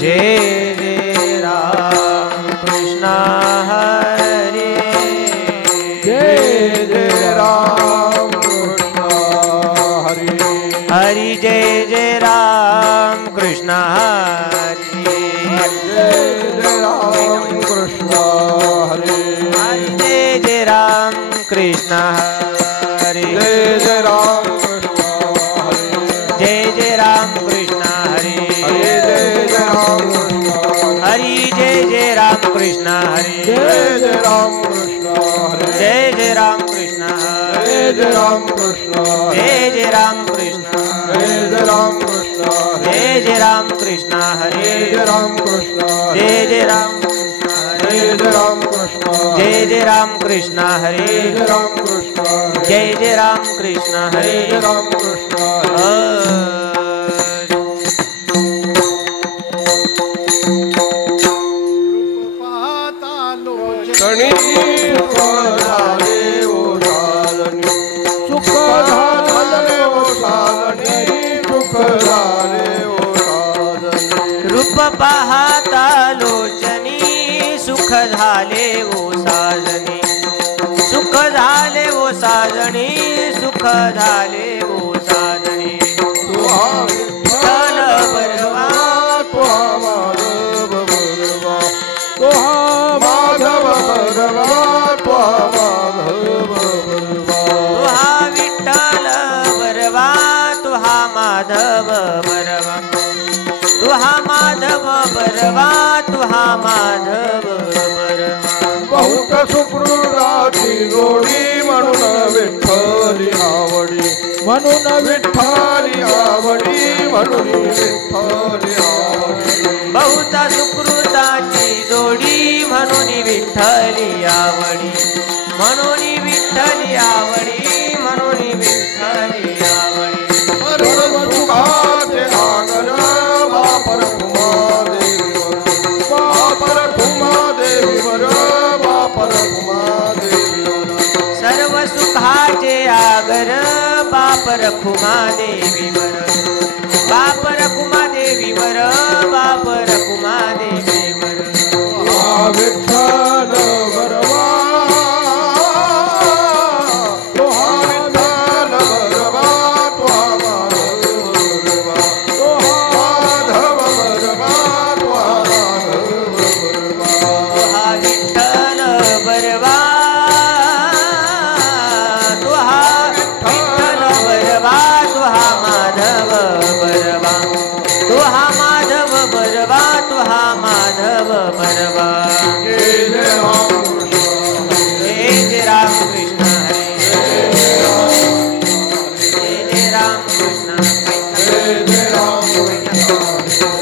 जय जय राम कृष्ण हरे जय जय राम कृष्ण हरे हरि जय जय राम कृष्ण हरि जय जय राम कृष्ण हरे हरि जय जय राम कृष्ण हरि जय जय राम कृष्ण हरे जय जय राम कृष्ण हरि हरे जय जय राम कृष्ण हरि जय जय राम कृष्ण हरि जय जय राम कृष्ण हरे जय जय राम कृष्ण जय जय राम कृष्ण जय जय राम कृष्ण हरे जय जय राम कृष्ण जय जय राम कृष्ण हरे जय जय राम कृष्ण जय जय राम कृष्ण हरे जय जय राम कृष्ण जय जय राम कृष्ण हरे जय जय राम कृष्ण शनी सुख झाले ओ साजनी सुख झाले ओ साजनी सुख झाले ओ साजनी रूप पाहता लोचनी सुख झाले ओ साजनी सुख झाले ओ साजनी सुख झाले ओ साजनी विठ्ठल बरवा माधव बरवा तुहा विठ्ठल बरवा तुहा माधव बरवा तुहा माधव बरवा तुहा माधव बरवा बहुत सुकृताची जोडी म्हणून विठ्ठली आवडी म्हणून विठ्ठली आवडी म्हणून विठ्ठली आवडी बहुत सुकृताची जोडी म्हणून विठ्ठली आवडी म्हणून विठ्ठली आवडी म्हणून विठ्ठली आवडी सर्व सुखाचे आगर बापर कुमा देवीवर बापर कुमा देवीवर बापर कुमा देवीवर सर्व सुखाचे आगर बापर खुमा देवीवर बापर कुमा देवीवर बापर कुमा देवीवर विठ्ठल बरवा तुहा विठ्ठल बरवा तुहा माधव बरवा तुहा माधव बरवा तुहा विठ्ठल बरवा तुहा विठ्ठल बरवा तुहा माधव बरवा तुहा माधव बरवा तुहा माधव बरवा जय जय राम जय जय राम कृष्ण हरे जय जय राम कृष्ण जय जय राम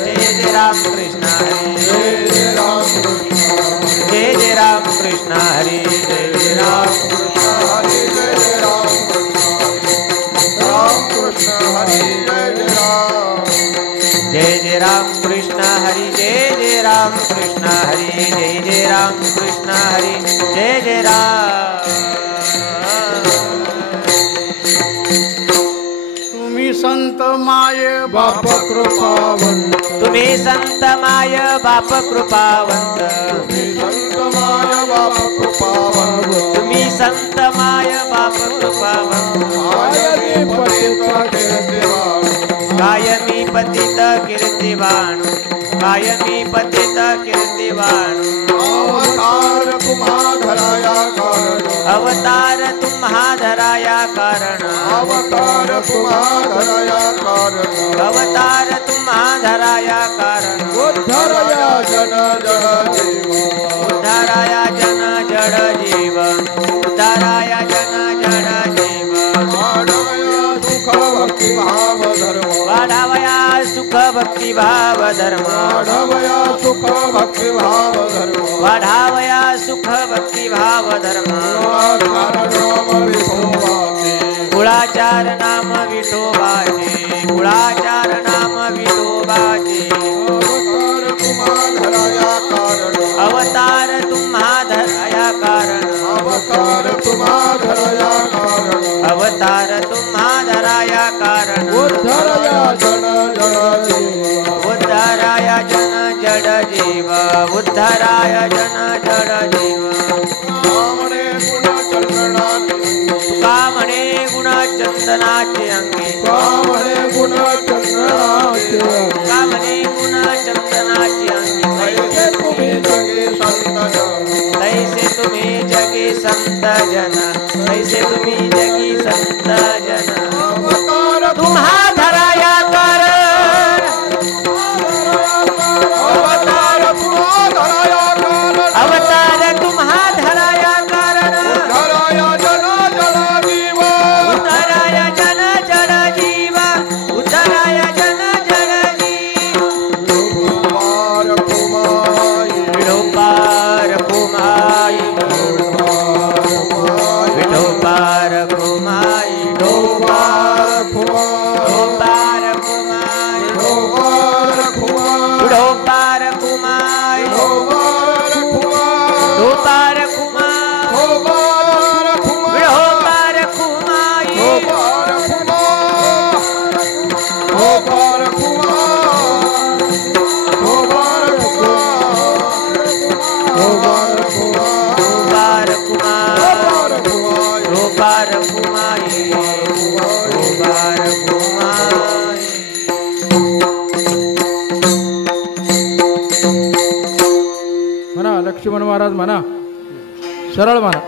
जय जय राम कृष्ण हरे जय जय राम जय जय राम कृष्ण हरे जय जय राम हरे जय जय राम कृष्ण हरे जय जय राम जय जय राम कृष्ण हरि जय जय राम कृष्ण हरि जय जय राम कृष्ण हरि जय जय राम तुम्ही संत माये बाप कृपावंत तुम्ही संत माय बाप कृपावंत संत माय बाप कृपावंत तुम्ही संत माय बाप कृपावंत आयरी पतिता कीर्तिवान कायमी पतित कीर्तिवाणु कायमी पतित कीर्तिवाणु अवतार तुम्हा धराया कारण अवतार तुम्हा धराया कारण अवतार तुम्हा धराया कारण अवतार तुम्हा धराया कारण उद्धरया जन जन जीव उद्धाराया जन जड जीव उद्धाराया जन जड जीव वाढवया सुख भक्ती भाव धर्म वाढावया सुख भक्ती भाव धर्म वाढवया सुख भक्ती भाव धर्म कुळाचार नाम विठोबाचे कुळाचार नाम विठोबाचे अवतार तुम्हा धराया कारण अवतार तुम्हा धराया कारण अवतार तुम्हा धराया कारण उद्धरया जन जन जीव उद्धाराया जन जड जीव उद्धराय जन जड जीव कामणे गुणचंदनाचे कामणे गुणचंदनाचे अंगी कामणे गुणचंदनाचे कामणे गुणचंदनाचे अंगी ऐसे तुम्ही जगे संत जन तैसे तुम्ही जगी संत जन तैसे तुम्ही जगी संत जन अवतार तुम्हा धराया कारण अवतार तुम्हा धराया कारण अवतार तुम्हा धराया कारण धराया जन जन जीव उद्धराय जन जड जीव उद्धराय जन जड जीव पार कुमाई विठोबार कुमाई विठोबार कुमाई पार कुमाई विठोबार कुमाई पार कुमाई विठोबार कुमाई पार कुमाई विठोबार कुमाई पार कुमाई विठोबार कुमाई पार विठोबार कुमाई विठोबार कुमाई विठोबार कुमाई म्हणा लक्ष्मण महाराज म्हणा सरळ म्हणा.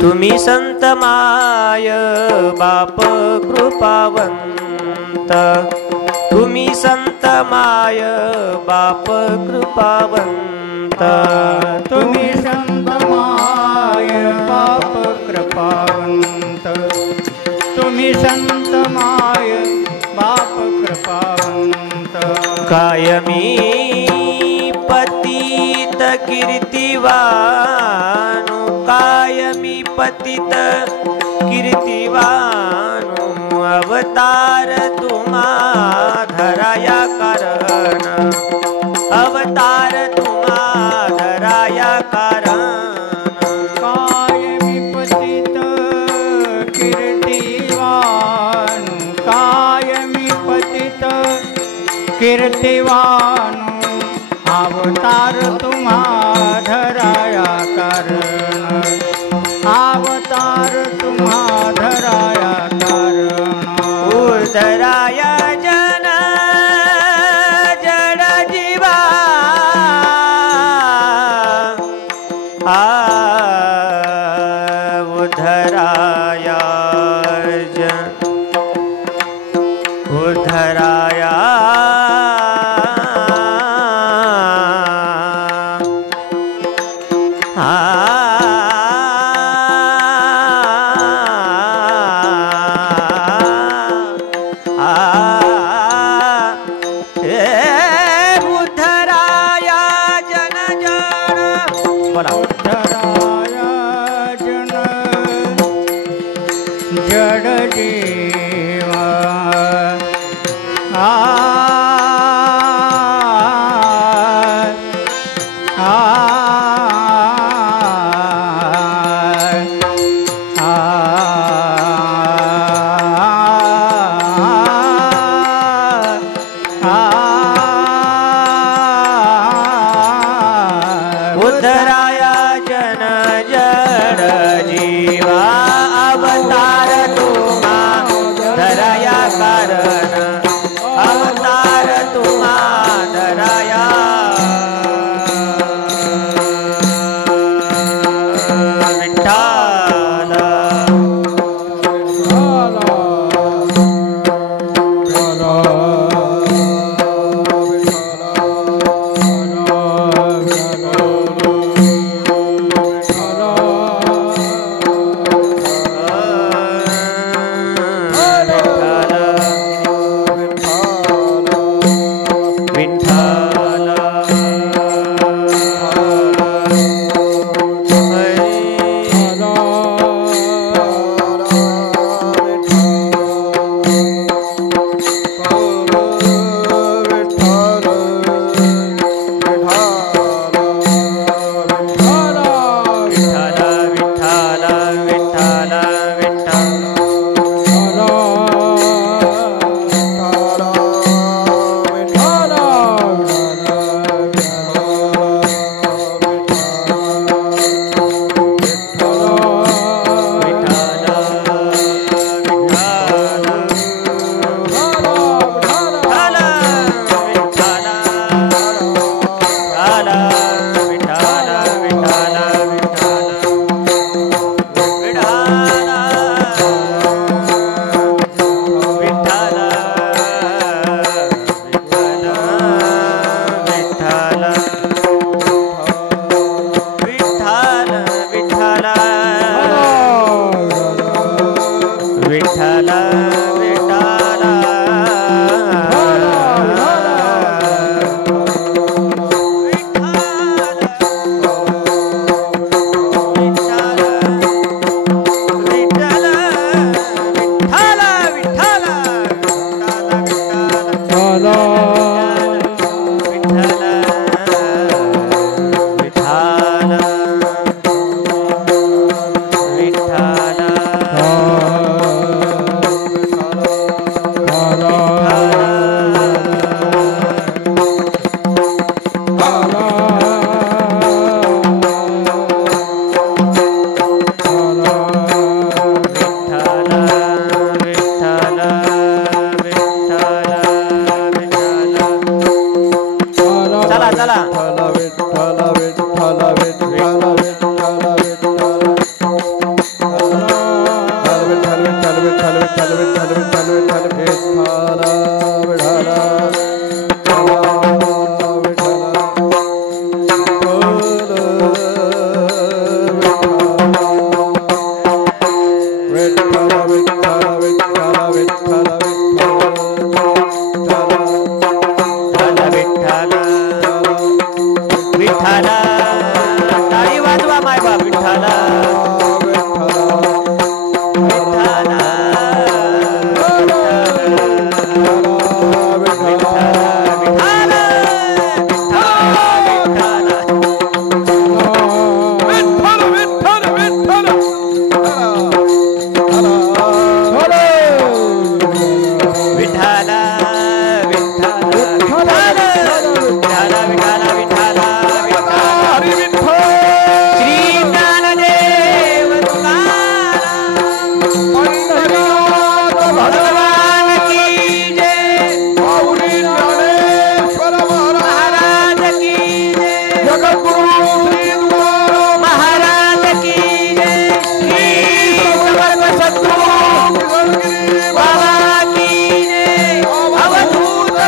तुम्ही संत माय बाप कृपावंत तुम्ही संत माय बाप कृपावंत तुम्ही संत माय बाप कृपावंत तुम्ही संत माय बाप कृपावंत कायमी पतित कीर्तिवानु कायमी पतित कीर्तिवानु अवतार तुम्हा धराया कारण अवतार तुम्हा धराया कारण कायमी पतित कीर्तिवानु कायमी पतित कीर्तिवानु अवतार तुम्हा धराया कारण अवतार तुम्हा धराया कारण उद्धराया जन जड जीवा उद्धराया जन उद्धराया उद्धराया जन जन बोला उद्धराया जन जड जीवा उद्धराया जन जड जीवा अवतार तुम्हा धराया कारण अवतार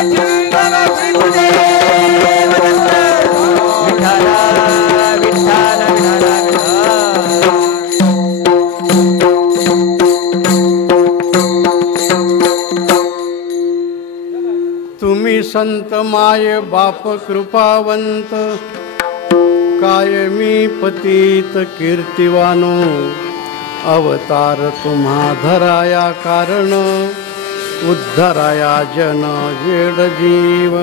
बाबा श्री गुरुदेव दत्त विठ्ठल विठ्ठल तुम्ही संत माय बाप कृपावंत कायमी पतित कीर्तिवानो अवतार तुम्हा धराया कारण उद्धराया जन जेड जीव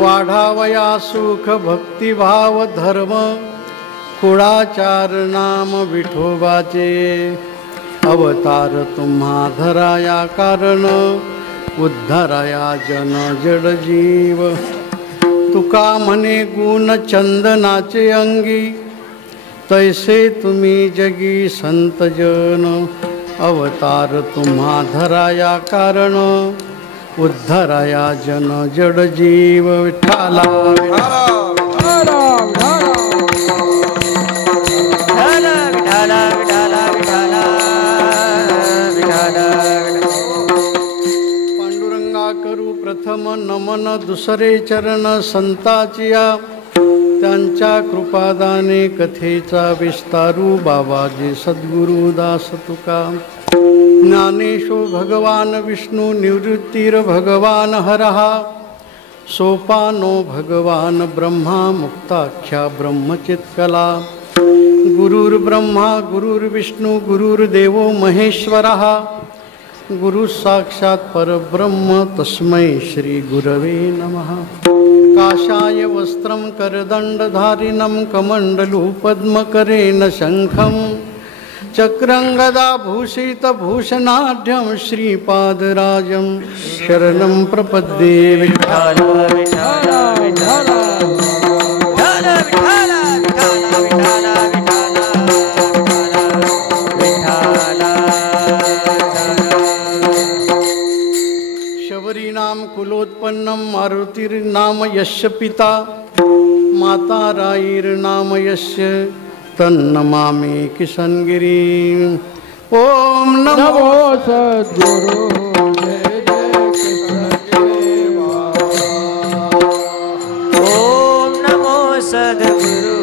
वाढावया सुख भक्तिभाव धर्म कुळाचार नाम विठोबाचे अवतार तुम्हा धराया कारण उद्धराया जन जड जीव तुका म्हणे गुण चंदनाचे अंगी तैसे तुम्ही जगी संत जन अवतार तुम्हा धराया कारण उद्धराया जन जड जीव विठ्ठला पांडुरंगा करू प्रथम नमन दुसरे चरण संताचिया त्यांच्या कृपादाने कथेचा विस्तारू बाबाजी सद्गुरु दास तुका ज्ञानेशो भगवान विष्णू निवृत्तीर भगवान हरहा सोपानो भगवान ब्रह्मा मुक्ताख्या ब्रह्मचित्कला गुरुर्ब्रह्मा गुरुर्विष्णू गुरुर्देवो महेश्वरः गुरु साक्षात परब्रह्म तस्मै श्री गुरवे नमः काषाय वस्त्रं करदण्डधारिणं कमण्डलु पद्मकरेण शङ्खं चक्रं गदाभूषितभूषणाढ्यं श्रीपादराजं शरणं प्रपद्ये विठ्ठल शबरीनाम कुलोत्पन्नं मारुतिर्नाम यस्य पिता माता राईर्नाम यस्य तन्नमामि किशनगिरी ओम नमो सद्गुरु जय ओम नमो सद्गुरु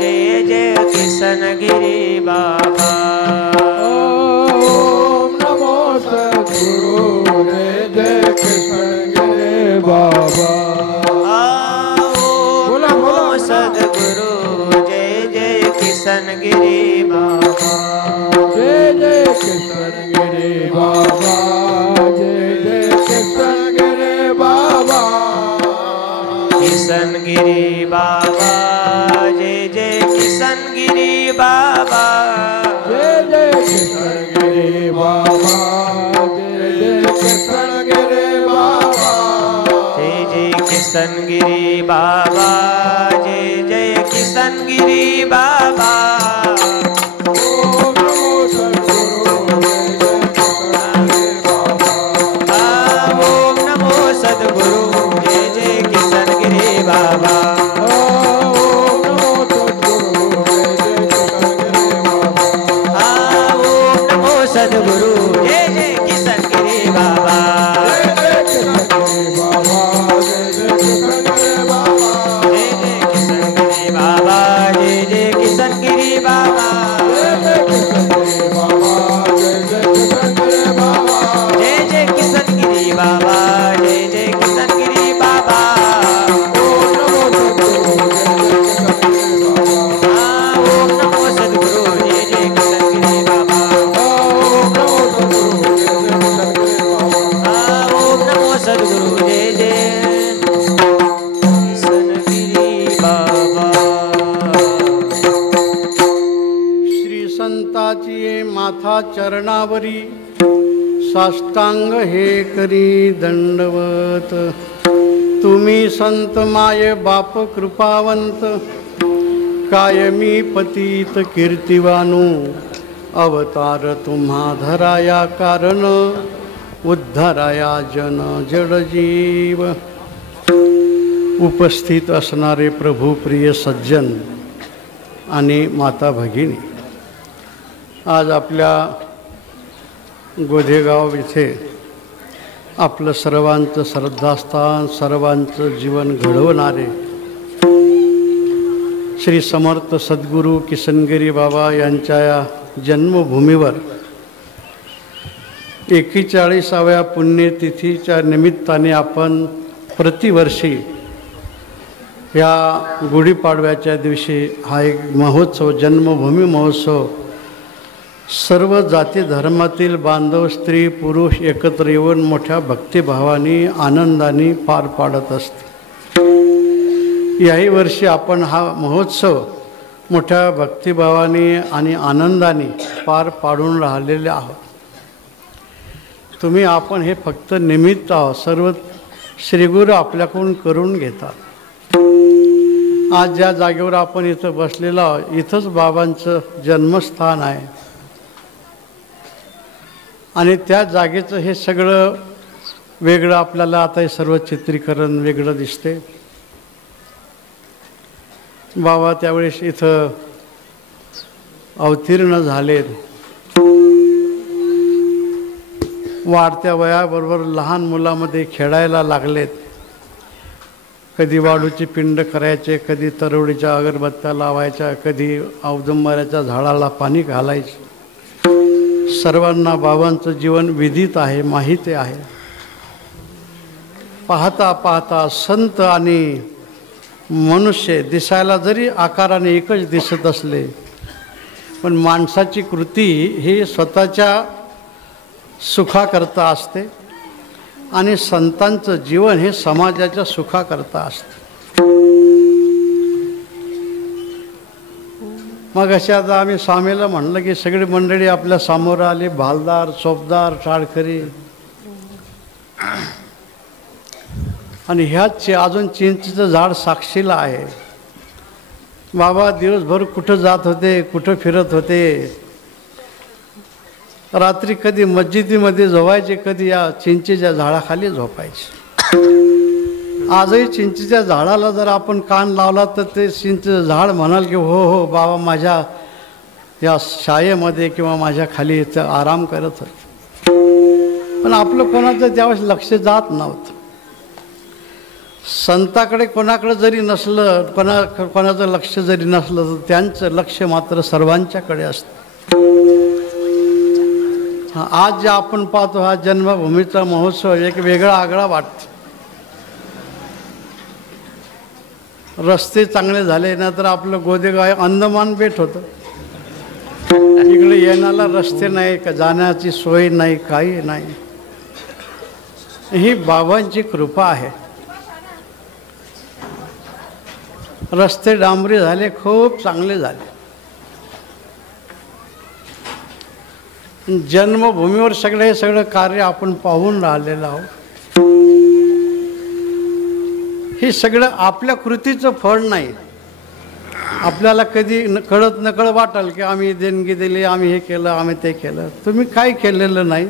जय जय किशनगिरी बाबा ओम नमो सद्गुरु जय जय किशनगिरी बाबा ओम नमो सद्गुरु जय जय किशनगिरी बाबा जय जय किशनगिरी बाबा जय जय किशनगिरी बाबा किशनगिरी बाबा जय जय किशनगिरी बाबा जय जय किशनगिरी बाबा जय जय किशनगिरी बाबा जय जय किशनगिरी बाबा जय जय किशनगिरी बाबा ओम नमो सद्गुरु ओम नमो सद्गुरु जय जय किशनगिरी बाबा ओम नमो सद्गुरु जय जय किशनगिरी बाबा ओम नमो सद्गुरु जय जय किशनगिरी बाबा जय जय किशनगिरी बाबा जय जय किशनगिरी बाबा जय जय किशनगिरी बाबा जय जय किशनगिरी बाबा जय जय किशनगिरी बाबा ओम नमो सद्गुरु जय जय किशनगिरी बाबा ओम नमो सद्गुरु जय जय किशनगिरी बाबा श्री संताची माथा चरणावरी साष्टांग हे करी दंडवत तुम्ही संत माय बाप कृपावंत कायमी पतित कीर्तिवानू अवतार तुम्हा धराया कारण उद्धराया जन जड जीव उपस्थित असणारे प्रभुप्रिय सज्जन आणि माता भगिनी आज आपल्या गोधेगाव इथे आपलं सर्वांचं श्रद्धास्थान, सर्वांचं जीवन घडवणारे श्री समर्थ सद्गुरू किसनगिरी बाबा यांच्या या जन्मभूमीवर 41व्या पुण्यतिथीच्या निमित्ताने आपण प्रतिवर्षी या गुढीपाडव्याच्या दिवशी हा एक महोत्सव, जन्मभूमी महोत्सव सर्व जाती धर्मातील बांधव, स्त्री पुरुष एकत्र येऊन मोठ्या भक्तिभावाने आनंदाने पार पाडत असते. याही वर्षी आपण हा महोत्सव मोठ्या भक्तिभावाने आणि आनंदाने पार पाडून राहिलेले आहोत. तुम्ही आपण हे फक्त निमित्त आहोत, सर्व श्रीगुरु आपल्याकडून करून घेतात. आज ज्या जागेवर आपण इथं बसलेलो आहोत, इथंच बाबांचं जन्मस्थान आहे आणि त्या जागेचं हे सगळं वेगळं आपल्याला आता हे सर्व चित्रीकरण वेगळं दिसते. बाबा त्यावेळेस इथं अवतीर्ण झालेत. वाढत्या वयाबरोबर लहान मुलामध्ये खेळायला लागलेत. कधी वाळूची पिंड करायचे, कधी तरवडीच्या अगरबत्त्या लावायच्या, कधी औदुंबराच्या झाडाला पाणी घालायचे. सर्वांना बाबांचं जीवन विदित आहे, माहिती आहे. पाहता पाहता संत आणि मनुष्य दिसायला जरी आकाराने एकच दिसत असले, पण माणसाची कृती ही स्वतःच्या सुखाकरता असते आणि संतांचं जीवन हे समाजाच्या सुखाकरता असते. मग अशा आता आम्ही स्वामीला म्हणलं की सगळी मंडळी आपल्या समोर आली, भालदार, चोपदार, टाळकरी, आणि ह्याच अजून चिंचेचं झाड साक्षीला आहे. बाबा दिवसभर कुठं जात होते, कुठं फिरत होते, रात्री कधी मस्जिदीमध्ये झोपायचे, कधी या चिंचेच्या झाडाखाली झोपायचे. आजही चिंचेच्या झाडाला जर आपण कान लावला तर ते चिंचेचं झाड म्हणाल की हो हो बाबा माझ्या या शाळेमध्ये किंवा माझ्या खाली इथं आराम करत होते. पण आपलं कोणाचं त्यावेळेस लक्ष जात नव्हतं. संताकडे कोणाकडे जरी नसलं, कोणाचं लक्ष जरी नसलं तर त्यांचं लक्ष मात्र सर्वांच्याकडे असतं. आज जे आपण पाहतो हा जन्मभूमीचा महोत्सव एक वेगळा आगळा वाटतो. रस्ते चांगले झाले ना तर आपलं गोदेगाव अंदमान बेट होतं. इकडे येण्याला रस्ते नाही, का जाण्याची सोय नाही, काही नाही. ही बाबांची कृपा आहे. रस्ते डांबरी झाले, खूप चांगले झाले. जन्मभूमीवर हे सगळं कार्य आपण पाहून राहिलेलं आहोत. हे सगळं आपल्या कृतीचं फळ नाही. आपल्याला कधी कळत नकळ वाटेल की आम्ही देणगी दिली, आम्ही हे केलं, आम्ही ते केलं. तुम्ही काही केलेलं नाही.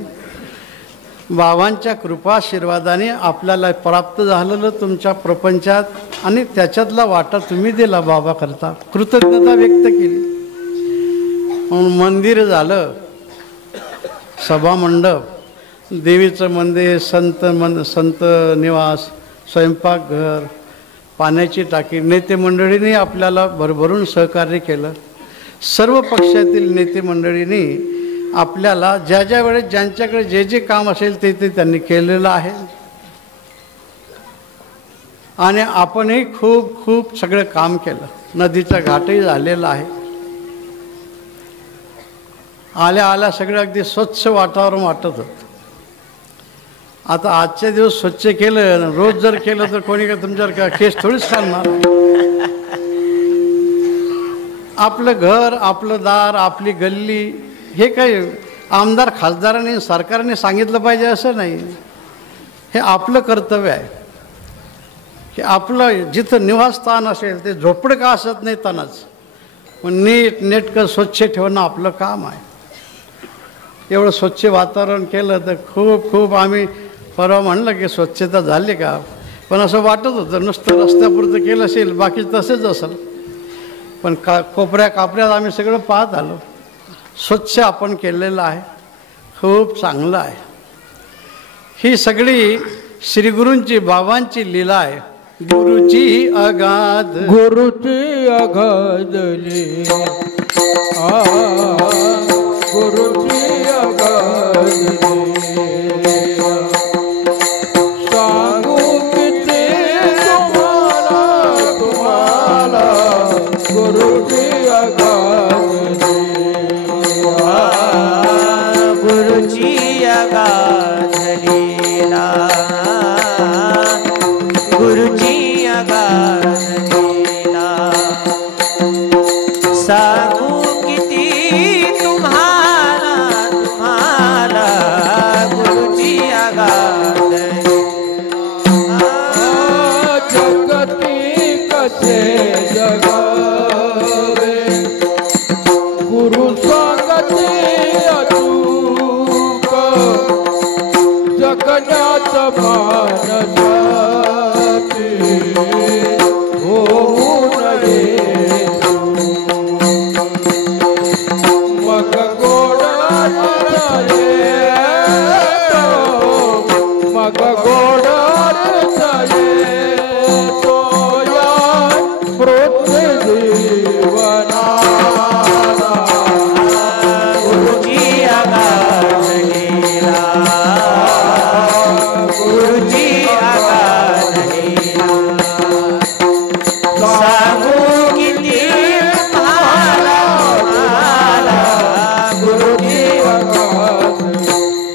बाबांच्या कृपाशीर्वादाने आपल्याला प्राप्त झालेलं तुमच्या प्रपंचात आणि त्याच्यातला वाटा तुम्ही दिला बाबा करता, कृतज्ञता व्यक्त केली. म्हणून मंदिर झालं, सभामंडप, देवीचं मंदिर, संत निवास, स्वयंपाकघर, पाण्याची टाकी, नेते मंडळींनी आपल्याला भरभरून सहकार्य केलं. सर्व पक्षातील नेते मंडळींनी आपल्याला ज्या ज्या वेळेस ज्यांच्याकडे जे जे काम असेल ते ते त्यांनी केलेलं आहे. आणि आपणही खूप खूप सगळं काम केलं. नदीचा घाटही झालेला आहे. आल्या आल्या सगळं अगदी स्वच्छ वातावरण वाटत होतं. आता आजच्या दिवस स्वच्छ केलं, रोज जर केलं तर कोणी का तुमच्यावर का केस थोडीच करणार. आपलं घर, आपलं दार, आपली गल्ली हे काही आमदार खासदारांनी सरकारने सांगितलं पाहिजे असं नाही. हे आपलं कर्तव्य आहे की आपलं जिथं निवासस्थान असेल ते झोपडं का असत नाही तनाच, पण नीट नेटकं स्वच्छ ठेवणं आपलं काम आहे. एवढं स्वच्छ वातावरण केलं तर खूप खूप आम्ही परवा म्हणलं की स्वच्छता झाली का, पण असं वाटत होतं नुसतं रस्त्यापुरतं केलं असेल, बाकी तसेच असेल. पण कोपऱ्या कापऱ्यात आम्ही सगळं पाहत आलो. स्वच्छ आपण केलेलं आहे, खूप चांगलं आहे. ही सगळी श्रीगुरूंची बाबांची लीला आहे. गुरुची अगाध गुरुची अगाध लीला गुरुची अगाध लीला सांगू किती तुम्हाला तुम्हाला गुरुची अगाध लीला गुरुची अगाध लीला गुरुची अगाध लीला सांगू किती तुम्हाला तुम्हाला गुरुची अगाध जगती कसे जगावे गुरु सांगते अचूक जगण्यात मानसाची होऊ नये मग गोडार येतो मग गोडार येतो या पृथ्वी जीवनाला गुरुची अगाध लीला गुरुची अगाध लीला सांगू किती तुम्हाला तुम्हाला गुरुची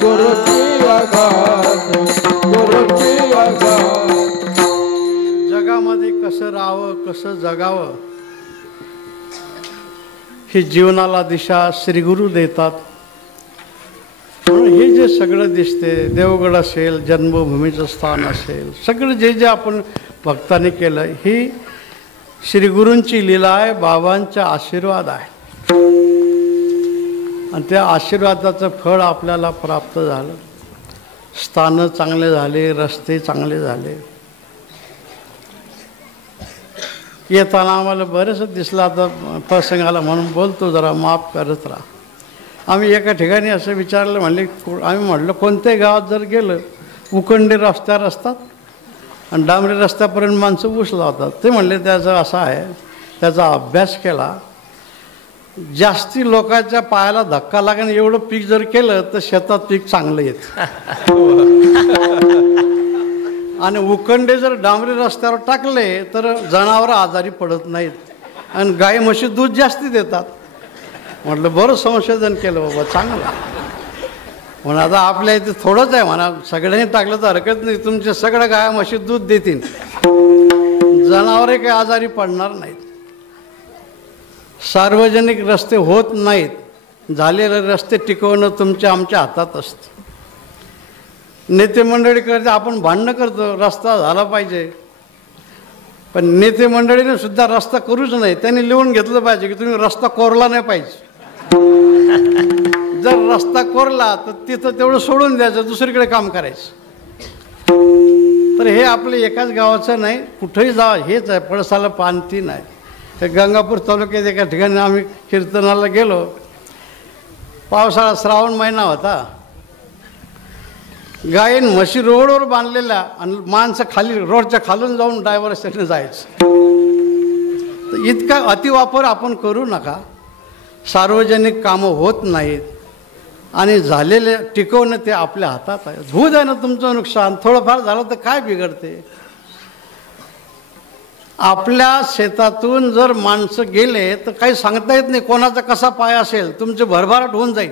गुरुची अगाध गुरुची अगाध जगामध्ये कसं राहावं कसं जगावं ही जीवनाला दिशा श्रीगुरू देतात. म्हणून हे जे सगळं दिसते देवगड असेल जन्मभूमीचं स्थान असेल सगळं जे जे आपण भक्तांनी केलं ही श्रीगुरूंची लीला आहे. बाबांचा आशीर्वाद आहे आणि त्या आशीर्वादाचं फळ आपल्याला प्राप्त झालं. स्थानं चांगले झाले रस्ते चांगले झाले. येताना आम्हाला बरंच दिसलं आता प्रसंगाला म्हणून बोलतो जरा माफ करत राहा. आम्ही एका ठिकाणी असं विचारलं म्हणले आम्ही म्हटलं कोणत्याही गावात जर गेलं उखंडी रस्त्यावर असतात आणि डांबरी रस्त्यापर्यंत माणसं ऊस लावतात. ते म्हणले त्याचं असं आहे त्याचा अभ्यास केला जास्ती लोकांच्या पायाला धक्का लागेल एवढं पीक जर केलं तर शेतात पीक चांगलं येतं आणि उखंडे जर डांबरी रस्त्यावर टाकले तर जनावरं आजारी पडत नाहीत आणि गाई म्हशी दूध जास्ती देतात. म्हटलं बरं संशोधन केलं बाबा चांगलं. म्हणून आता आपल्या इथे थोडंच आहे म्हणा सगळ्यांनी टाकलं तर हरकत नाही. तुमचे सगळ्या गाया म्हशी दूध देतील जनावरे काही आजारी पडणार नाहीत. सार्वजनिक रस्ते होत नाहीत. झालेले रस्ते टिकवणं तुमच्या आमच्या हातात असतं. नेते मंडळी करते आपण भांडणं करतो रस्ता झाला पाहिजे पण नेते मंडळीने सुद्धा रस्ता करूच नाही. त्यांनी लिहून घेतलं पाहिजे की तुम्ही रस्ता कोरला नाही पाहिजे. जर रस्ता कोरला तर तिथं तेवढं सोडून द्यायचं दुसरीकडे काम करायचं. तर हे आपलं एकाच गावाचं नाही कुठंही जा हेच आहे. पळसाला पानती नाही. तर गंगापूर तालुक्यात एका ठिकाणी आम्ही कीर्तनाला गेलो. पावसाळा श्रावण महिना होता. गायीन म्हशी रोडवर बांधलेल्या आणि माणसं खाली रोडच्या खालून जाऊन ड्रायव्हर स्टेशनला जायचं. तर इतका अतिवापर आपण करू नका. सार्वजनिक कामं होत नाहीत आणि झालेले टिकवणं ते आपल्या हातात आहे. होऊ द्या ना तुमचं नुकसान थोडंफार झालं तर काय बिघडते. आपल्या शेतातून जर माणसं गेले तर काही सांगता येत नाही कोणाचा कसा पाय असेल. तुमचे भरभराट होऊन जाईल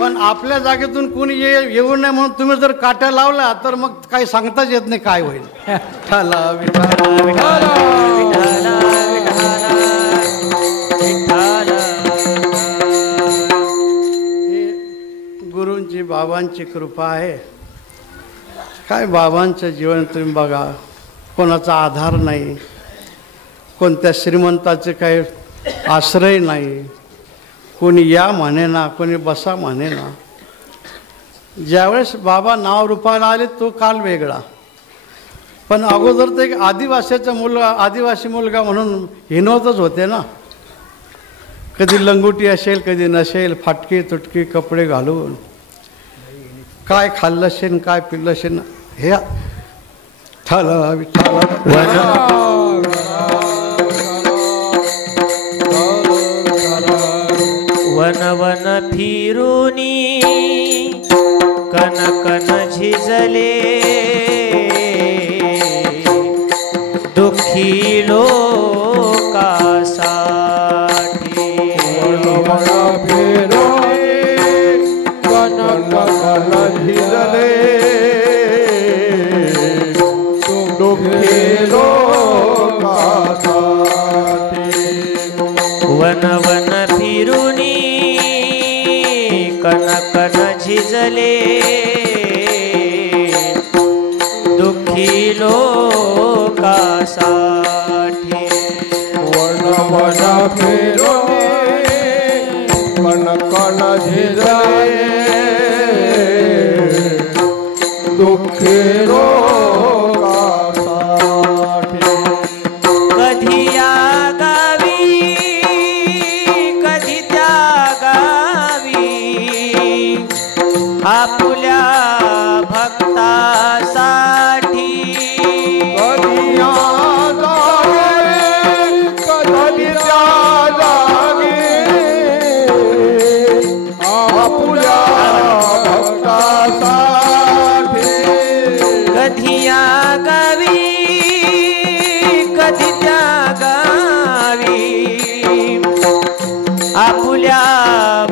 पण आपल्या जागेतून कोणी येऊ नये म्हणून तुम्ही जर काट्या लावल्या तर मग काही सांगताच येत नाही काय होईल. विठ्ठला विठ्ठला विठ्ठला हे गुरूंची बाबांची कृपा आहे. काय बाबांचं जीवन तुम्ही बघा. कोणाचा आधार नाही. कोणत्या श्रीमंताचे काही आश्रय नाही. कोणी या म्हणे ना कोणी बसा म्हणे ना. ज्यावेळेस बाबा नाव रूपाला आले तो काल वेगळा पण अगोदर तर एक आदिवासी मुलगा म्हणून हिनवतच होते ना. कधी लंगोटी असेल कधी नसेल, फाटके तुटके कपडे घालून काय खाल्लं असेल काय पिल्लं असेल हे विठ्ठल विठ्ठल वन वन फिरूनी कन कन झिजले दुःखी लोकासाठी वन वन फिरूनी कन कन झिजले दुःखी लोकासाठी वन वन फिरूनी कन कन झिजले दुःखी लोकासाठी वन वन फिरूनी कन कन झिजले दुःखी लोकासाठी कधी या गावी कधी त्या गावी आपुल्या भक्तासाठी कधी या जागे कधी त्या जागे आपुल्या भक्तासाठी कधी या गावी कधी त्या गावी आपुल्या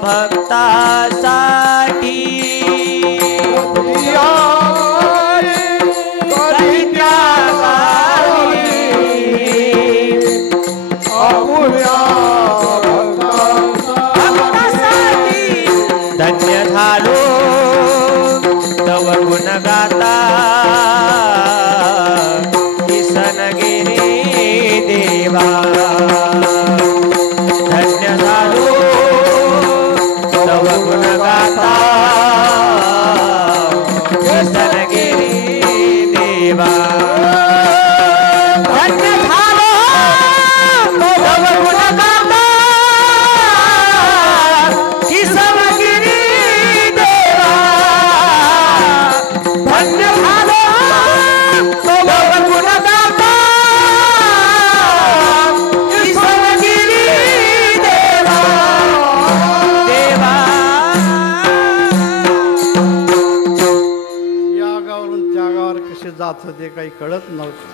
भक्तासाठी या कधी त्या गावी आपुल्या भक्तासाठी धन्य झालो तव गुण गाता किसनगिरी देवा धन्य झालो तव गुण गाता किसनगिरी देवा धन्य झालो तव गुण गाता किसनगिरी देवा धन्य झालो तव गुण गाता किसनगिरी देवा देवा या गावावरून त्या गावावर कसे जात होते काही कळत नव्हतं,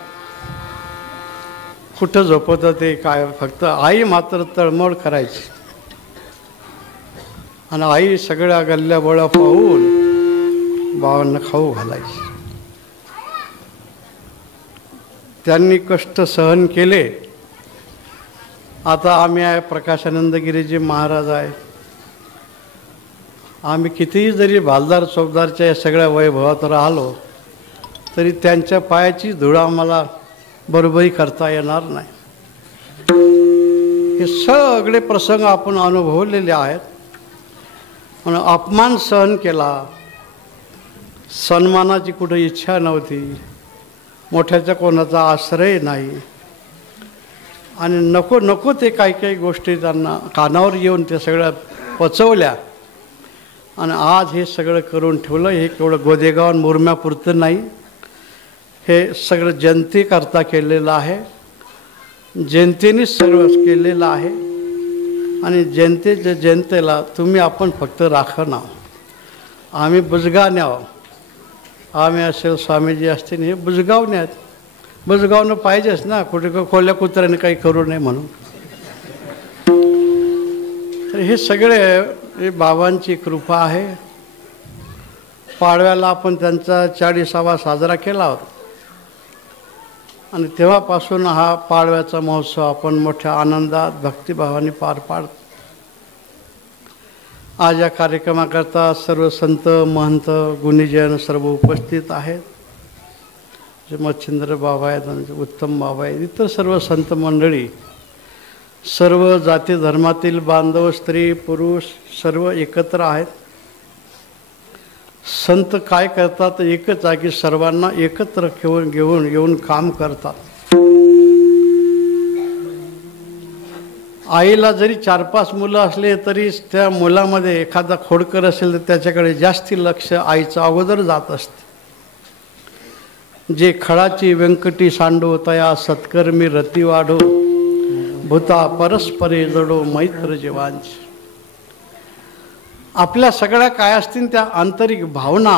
कुठं झोपत होते काय. फक्त आई मात्र तळमळ करायची आणि आई सगळ्या गल्ल्या बोळ्या पाहून बाबांना खाऊ घालायची. त्यांनी कष्ट सहन केले. आता आम्ही आहे प्रकाशानंद गिरीजी महाराज आहे. आम्ही कितीही जरी भालदार चौकदारच्या या सगळ्या वैभवात राहिलो तरी त्यांच्या पायाची धूळ आम्हाला बरोबरी करता येणार नाही. हे सगळे प्रसंग आपण अनुभवलेले आहेत. म्हणून अपमान सहन केला, सन्मानाची कुठं इच्छा नव्हती, मोठ्याचा कोणाचा आश्रय नाही आणि नको नको ते काही काही गोष्टी त्यांना कानावर येऊन ते सगळ्या पचवल्या आणि आज हे सगळं करून ठेवलं. हे केवढं गोदेगाव आणि मुरम्यापुरतं नाही, हे सगळं जनतेकरता केलेलं आहे. जनतेनेच सर्व केलेलं आहे आणि जनतेला तुम्ही आपण फक्त राखा ना. आम्ही बुजगावणे आहोत. आम्ही असेल स्वामीजी असतील हे बुजगावणे आहेत. बुजगावणं पाहिजेच ना, कुठे खोल्या कुत्र्याने काही करू नये म्हणून. तर हे सगळे हे बाबांची कृपा आहे. पाडव्याला आपण त्यांचा 40वा साजरा केला होता आणि तेव्हापासून हा पाडव्याचा महोत्सव आपण मोठ्या आनंदात भक्तिभावाने पार पाडतो. आज या कार्यक्रमाकरता सर्व संत महंत गुणीजन सर्व उपस्थित आहेत. जे मच्छिंद्र बाबा आहेत आणि उत्तम बाबा आहेत, इतर सर्व संत मंडळी, सर्व जाती धर्मातील बांधव, स्त्री पुरुष सर्व एकत्र आहेत. संत काय करतात एकच आहे की सर्वांना एकत्र घेऊन येऊन काम करतात. आईला जरी 4-5 मुलं असले तरी त्या मुलामध्ये एखादा खोडकर असेल तर त्याच्याकडे जास्ती लक्ष आईचं अगोदर जात असते. जे खळाची व्यंकटी सांडो तया सत्कर्मी रती वाढो भूता परस्परे जडो मैत्र जीवांची. आपल्या सगळ्या काय असतील त्या आंतरिक भावना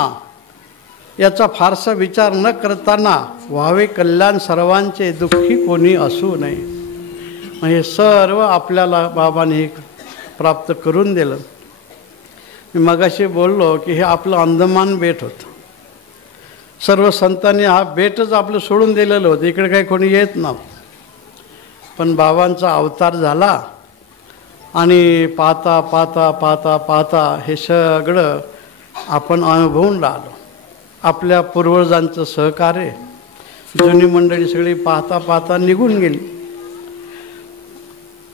याचा फारसा विचार न करताना व्हावे कल्याण सर्वांचे दुःखी कोणी असू नये. हे सर्व आपल्याला बाबांनी प्राप्त करून दिलं. मी मगाशी बोललो की हे आपलं अंदमान बेट होतं. सर्व संतांनी हा बेटच आपलं सोडून दिलेलं होतं. इकडे काही कोणी येत नव्हतं. पण बाबांचा अवतार झाला आणि पाहता पाहता पाहता पाहता हे सगळं आपण अनुभवून राहिलो. आपल्या पूर्वजांचं सहकार्य जुनी मंडळी सगळी पाहता पाहता निघून गेली.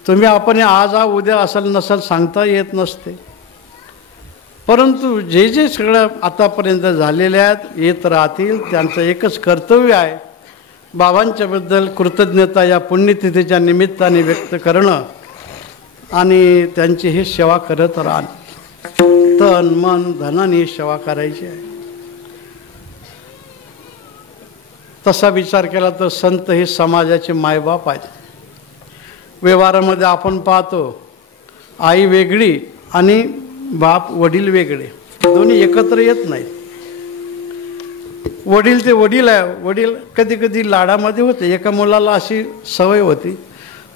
तुम्ही आपण आज उद्या असेल नसेल सांगता येत नसते. परंतु जे जे सगळं आतापर्यंत झालेले आहेत येत राहतील. त्यांचं एकच कर्तव्य आहे बाबांच्याबद्दल कृतज्ञता या पुण्यतिथीच्या निमित्ताने व्यक्त करणं आणि त्यांची ही सेवा करत राहणं. तन मन धनाने सेवा करायची आहे. तसा विचार केला तर संत हे समाजाचे मायबाप आहेत. व्यवहारामध्ये आपण पाहतो आई वेगळी आणि बाप वडील वेगळे, दोन्ही एकत्र येत नाही. वडील ते वडील आहे. वडील कधी कधी लाडामध्ये होते. एका मुलाला अशी सवय होती,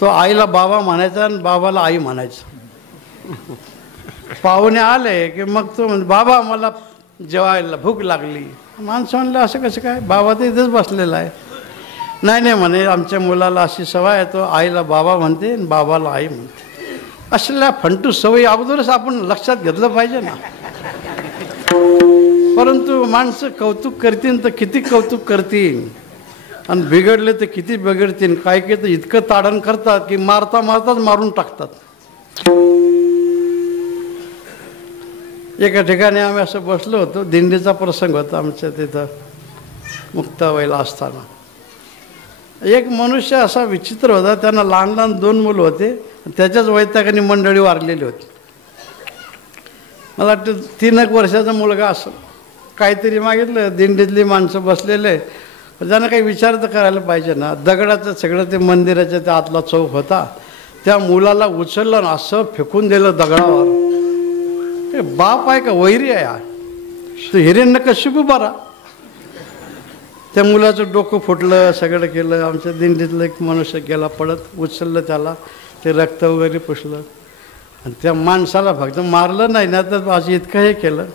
तो आईला बाबा म्हणायचा आणि बाबाला आई म्हणायचं. पाहुणे आले की मग तो म्हणजे बाबा मला जेवायला भूक लागली. माणसं म्हणलं असं कसं काय, बाबा तर इथेच बसलेला आहे. नाही नाही म्हणे आमच्या मुलाला अशी सवय आहे, तो आईला बाबा म्हणते आणि बाबाला आई म्हणते. असल्या फंटू सवयी अगोदरच आपण लक्षात घेतलं पाहिजे ना. परंतु माणसं कौतुक करतील तर किती कौतुक करतील आणि बिघडले तर किती बिघडतील. काय काय तर इतकं ताडण करतात की मारता मारताच मारून टाकतात. एका ठिकाणी आम्ही असं बसलो होतो. दिंडीचा प्रसंग होता आमच्या तिथं मुक्ताबाईला असताना. एक मनुष्य असा विचित्र होता. त्यांना लहान लहान 2 मुलं होते. त्याच्याच वैतागाने मंडळी वारलेली होती. मला वाटतं 3 वर्षाचा मुलगा असं काहीतरी मागितलं. दिंडीतली माणसं बसलेले. त्यांना काही विचार तर करायला पाहिजे ना. दगडाचं सगळं ते मंदिराच्या त्या आतला चौक होता. त्या मुलाला उचललं आणि असं फेकून दिलं दगडावर. हे बाप आहे का वैरी आहे? तो हिरण्यकश्यप बरा. त्या मुलाचं डोकं फुटलं, सगळं केलं. आमच्या दिंडीतलं एक मनुष्य गेला पडत, उचललं त्याला, ते रक्त वगैरे पुसलं आणि त्या माणसाला फक्त मारलं नाही ना तर असं इतकं हे केलं.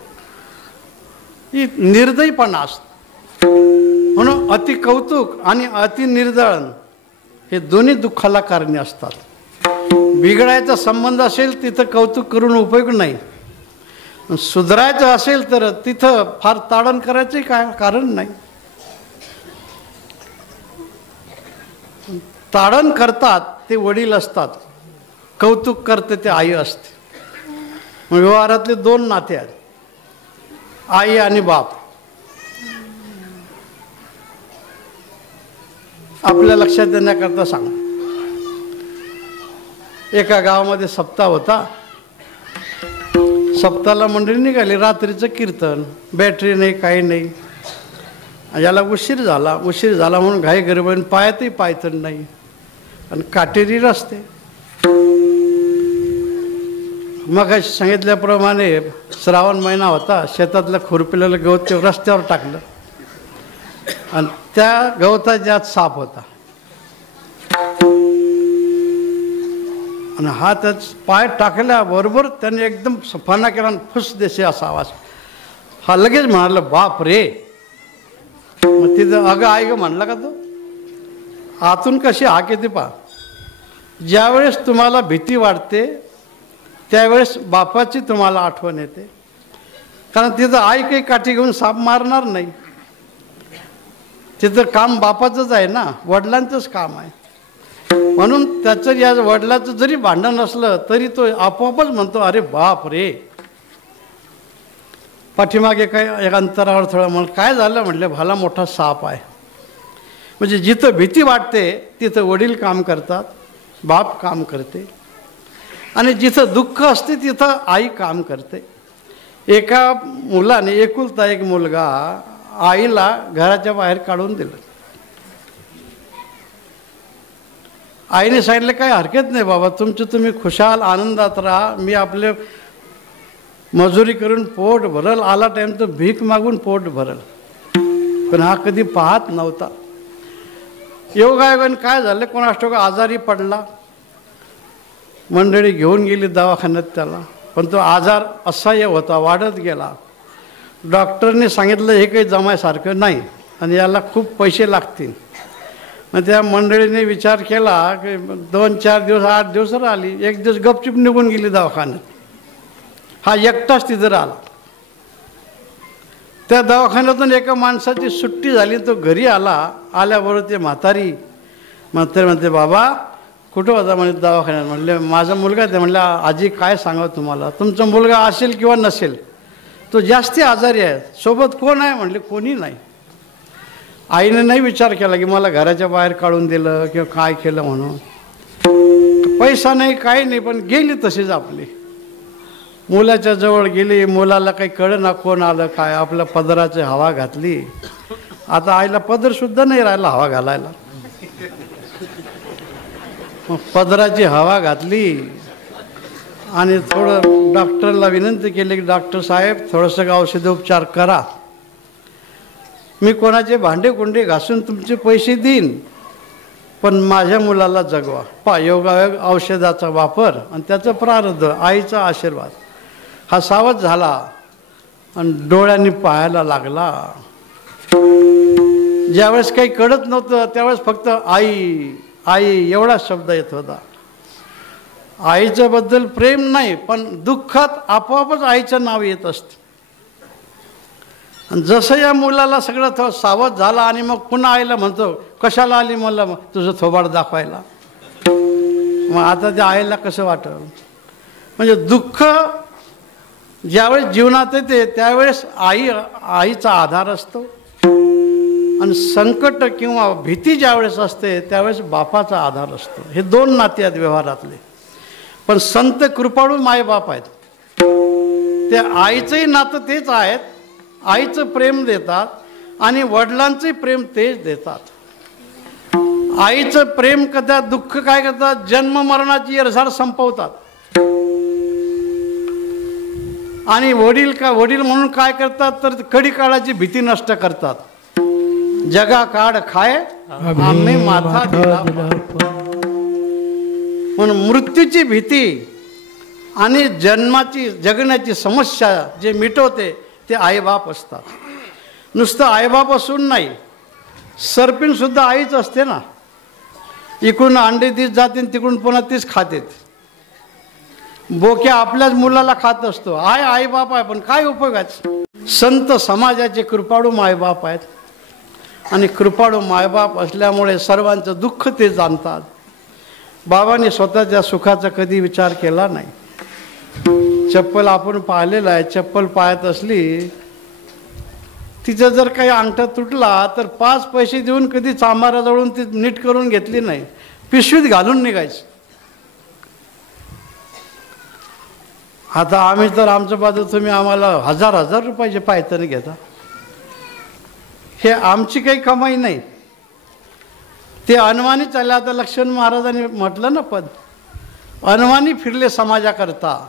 ही निर्दयीपणा असतो. म्हणून अति कौतुक आणि अति निर्दळण हे दोन्ही दुःखाला कारणे असतात. बिघडायचा संबंध असेल तिथं कौतुक करून उपयोग नाही. सुधारायचं असेल तर तिथं फार ताडण करायचं काय कारण नाही. ताडण करतात ते वडील असतात, कौतुक करते ते आई असते. व्यवहारातले 2 नाते आहेत, आई आणि बाप. आपल्या लक्षात येण्याकरता सांग. एका गावामध्ये सप्ताह होता. सप्ताहाला मंडळी निघाली. रात्रीचं कीर्तन, बॅटरी नाही काही नाही. याला उशीर झाला म्हणून घाई गडबडीने पायातही पायथन नाही आणि काटेरी रस्ते. मग सांगितल्याप्रमाणे श्रावण महिना होता. शेतातलं खुरपिलेलं गवत ते रस्त्यावर टाकलं आणि त्या गवताच्या आत साप होता आणि हा त्याच पाय टाकल्याबरोबर त्याने एकदम फना केला आणि फुस देसे असा आवाज. हा लगेच म्हणाला बाप रे. मग तिथं अगं आई ग म्हणला का तो. आतून कशी हाक येते पहा. ज्यावेळेस तुम्हाला भीती वाटते त्यावेळेस बापाची तुम्हाला आठवण येते. कारण तिथं आई काही काठी घेऊन साप मारणार नाही. तिथं काम बापाचंच आहे ना, वडिलांचंच काम आहे. म्हणून त्याचं या वडिलाचं जरी भांडण असलं तरी तो आपोआपच म्हणतो अरे बाप रे. पाठीमागे काय एक अंतरावर थोडं म्हणून काय झालं म्हटलं भला मोठा साप आहे. म्हणजे जिथं भीती वाटते तिथं वडील काम करतात, बाप काम करते. आणि जिथं दुःख असते तिथं आई काम करते. एका मुलाने, एकुलता एक मुलगा, आईला घराच्या बाहेर काढून दिलं. आईने सांगितलं काही हरकत नाही बाबा, तुम्ही खुशाल आनंदात राहा, मी आपले मजुरी करून पोट भरल, आला टाईम तर भीक मागून पोट भरल. पण हा कधी पाहत नव्हता. योगायोगाने काय झालं कोणास ठाऊक, आजारी पडला. मंडळी घेऊन गेली दवाखान्यात त्याला, पण तो आजार असह्य होता, वाढत गेला. डॉक्टरने सांगितलं हे काही जमायसारखं नाही आणि याला खूप पैसे लागतील. मग त्या मंडळीने विचार केला की 2-4 दिवस 8 दिवस राहिली, एक दिवस गपचूप निघून गेली दवाखान्यात. हा एकटाच तिथं राहिला. त्या दवाखान्यातून एका माणसाची सुट्टी झाली, तो घरी आला. आल्याबरोबर ते म्हातारी म्हणते बाबा कुठं होता म्हणे दवाखान्यात. म्हणले माझा मुलगा ते. म्हणलं आजी काय सांगावं तुम्हाला, तुमचा मुलगा असेल किंवा नसेल, तो जास्ती आजारी आहे. सोबत कोण आहे. म्हणले कोणी नाही. आईने नाही विचार केला की मला घराच्या बाहेर काढून दिलं किंवा काय केलं म्हणून. पैसा नाही काही नाही, पण गेली तशीच आपली. मुलाच्या जवळ गेली. मुलाला काही कळेना कोण आलं काय. आपल्या पदराची हवा घातली. आता आईला पदरसुद्धा नाही राहिला हवा घालायला. पदराची हवा घातली आणि थोडं डॉक्टरला विनंती केली की डॉक्टर साहेब थोडंसं औषधोपचार करा, मी कोणाचे भांडे कुंडे घासून तुमचे पैसे देईन, पण माझ्या मुलाला जगवा. योगायोग औषधाचा वापर आणि त्याचं प्रारब्ध, आईचा आशीर्वाद. हा सावध झाला आणि डोळ्यांनी पाहायला लागला. ज्यावेळेस काही कळत नव्हतं त्यावेळेस फक्त आई आई एवढा शब्द येत होता. आईच्या बद्दल प्रेम नाही, पण दुःखात आपोआपच आईचं नाव येत असतं. आणि जसं या मुलाला सगळं थोडं सावध झाला आणि मग पुन्हा आईला म्हणतो कशाला आली मला तुझं थोबाड दाखवायला. मग आता त्या आईला कसं वाटलं. म्हणजे दुःख ज्यावेळेस जीवनात येते त्यावेळेस आईचा आधार असतो आणि संकट किंवा भीती ज्यावेळेस असते त्यावेळेस बापाचा आधार असतो. हे 2 नाते आहेत व्यवहारातले. पण संत कृपाळू मायबाप आहेत. त्या आईचंही नातं तेच आहेत. आईचं प्रेम देतात आणि वडिलांचंही प्रेम तेच देतात. आईचं प्रेम करतात, दुःख काय करतात, जन्म मरणाची येरझार संपवतात. आणि वडील म्हणून काय करतात तर कडी काळाची भीती नष्ट करतात. जगा काढ खाय आम्ही माथा दिला. म्हणून मृत्यूची भीती आणि जगण्याची समस्या जे मिटवते ते आईबाप असतात. नुसतं आईबाप असून नाही, सरपीण सुद्धा आईच असते ना. इकडून अंडे तीच जाते तिकडून पुन्हा तीच खाते. बोक्या आपल्याच मुलाला खात असतो. आईबाप आहे पण काय उपयोगाचं. संत समाजाचे कृपाळू मायबाप आहेत आणि कृपाळू मायबाप असल्यामुळे सर्वांचं दुःख ते जाणतात. बाबांनी स्वतःच्या सुखाचा कधी विचार केला नाही. चप्पल आपण पाहिलेलं आहे. चप्पल पाहत असली तिचं जर काही अंगठा तुटला तर 5 पैसे देऊन कधी चांभाराजवळून ती नीट करून घेतली नाही, पिशवीत घालून निघायचं. आता आम्ही तर आमच्या बाजू तुम्ही आम्हाला 1000 रुपयाचे पायथन घेता. हे आमची काही कमाई नाही. ते अनवाणी चालले. आता लक्ष्मण महाराजांनी म्हटलं ना पद, अनवाणी फिरले समाजाकरता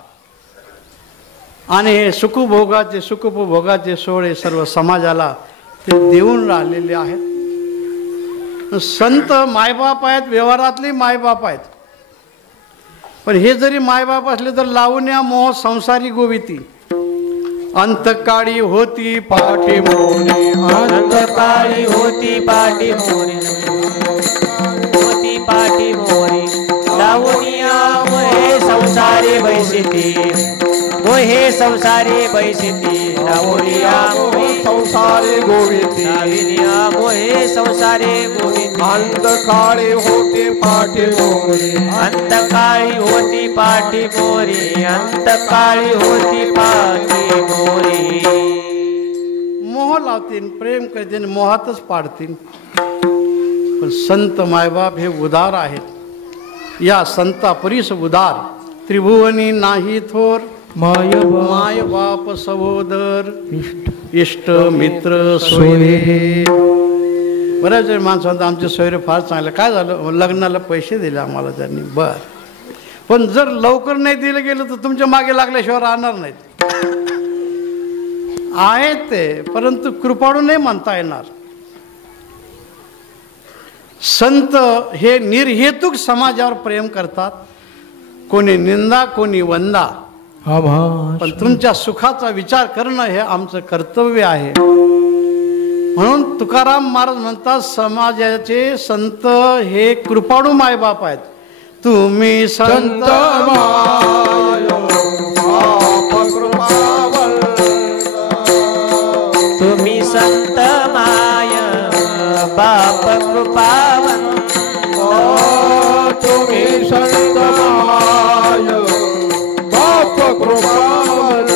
आणि हे सुखोपभोगाचे सोहळे सर्व समाजाला ते देऊन राहिलेले आहेत. संत मायबाप आहेत, व्यवहारातले मायबाप आहेत. पण हे जरी मायबाप असले तर लावण्या मोह संसारी गोविती. अंतकाळी होती पाठी मोरी, अंतकाळी होती पाठी मोरी, होती पाठी मोरी. लावण्या मोहे संसारी बैसिती, मोहे संसारी बैसिती. लावण्या मोहे संसारे गोविती, लावण्या मोहे संसारे गोविती. अंतकाळी होती पाठी मोरी, अंतकाळी होती पाठी मोरी, अंतकाळी होती पाठी मोरी. मोह लावतील, प्रेम करतील, मोहातच पाडतील. पण संत मायबाप हे उदार आहेत. या संतापरीस उदार त्रिभुवनी नाही थोर माय माय बाप सहोदर इष्ट मित्र सोयरे. बऱ्याच वेळ माणसं म्हणतात आमचे सोयरे फार चांगले. काय झालं? लग्नाला पैसे दिले आम्हाला त्यांनी. बर, पण जर लवकर नाही दिलं गेलं तर तुमच्या मागे लागल्याशिवाय राहणार नाहीत. आहेत ते, परंतु कृपाळू नाही म्हणता येणार. संत हे निर्हेतुक समाजावर प्रेम करतात. कोणी निंदा कोणी वंदा, पण तुमच्या सुखाचा विचार करणं हे आमचं कर्तव्य आहे. म्हणून तुकाराम महाराज म्हणतात समाजाचे संत हे कृपाळू मायबाप आहेत. तुम्ही संत तुम्ही संत माय बाप कृपावंत. तुम्ही संत माय बाप कृपावंत.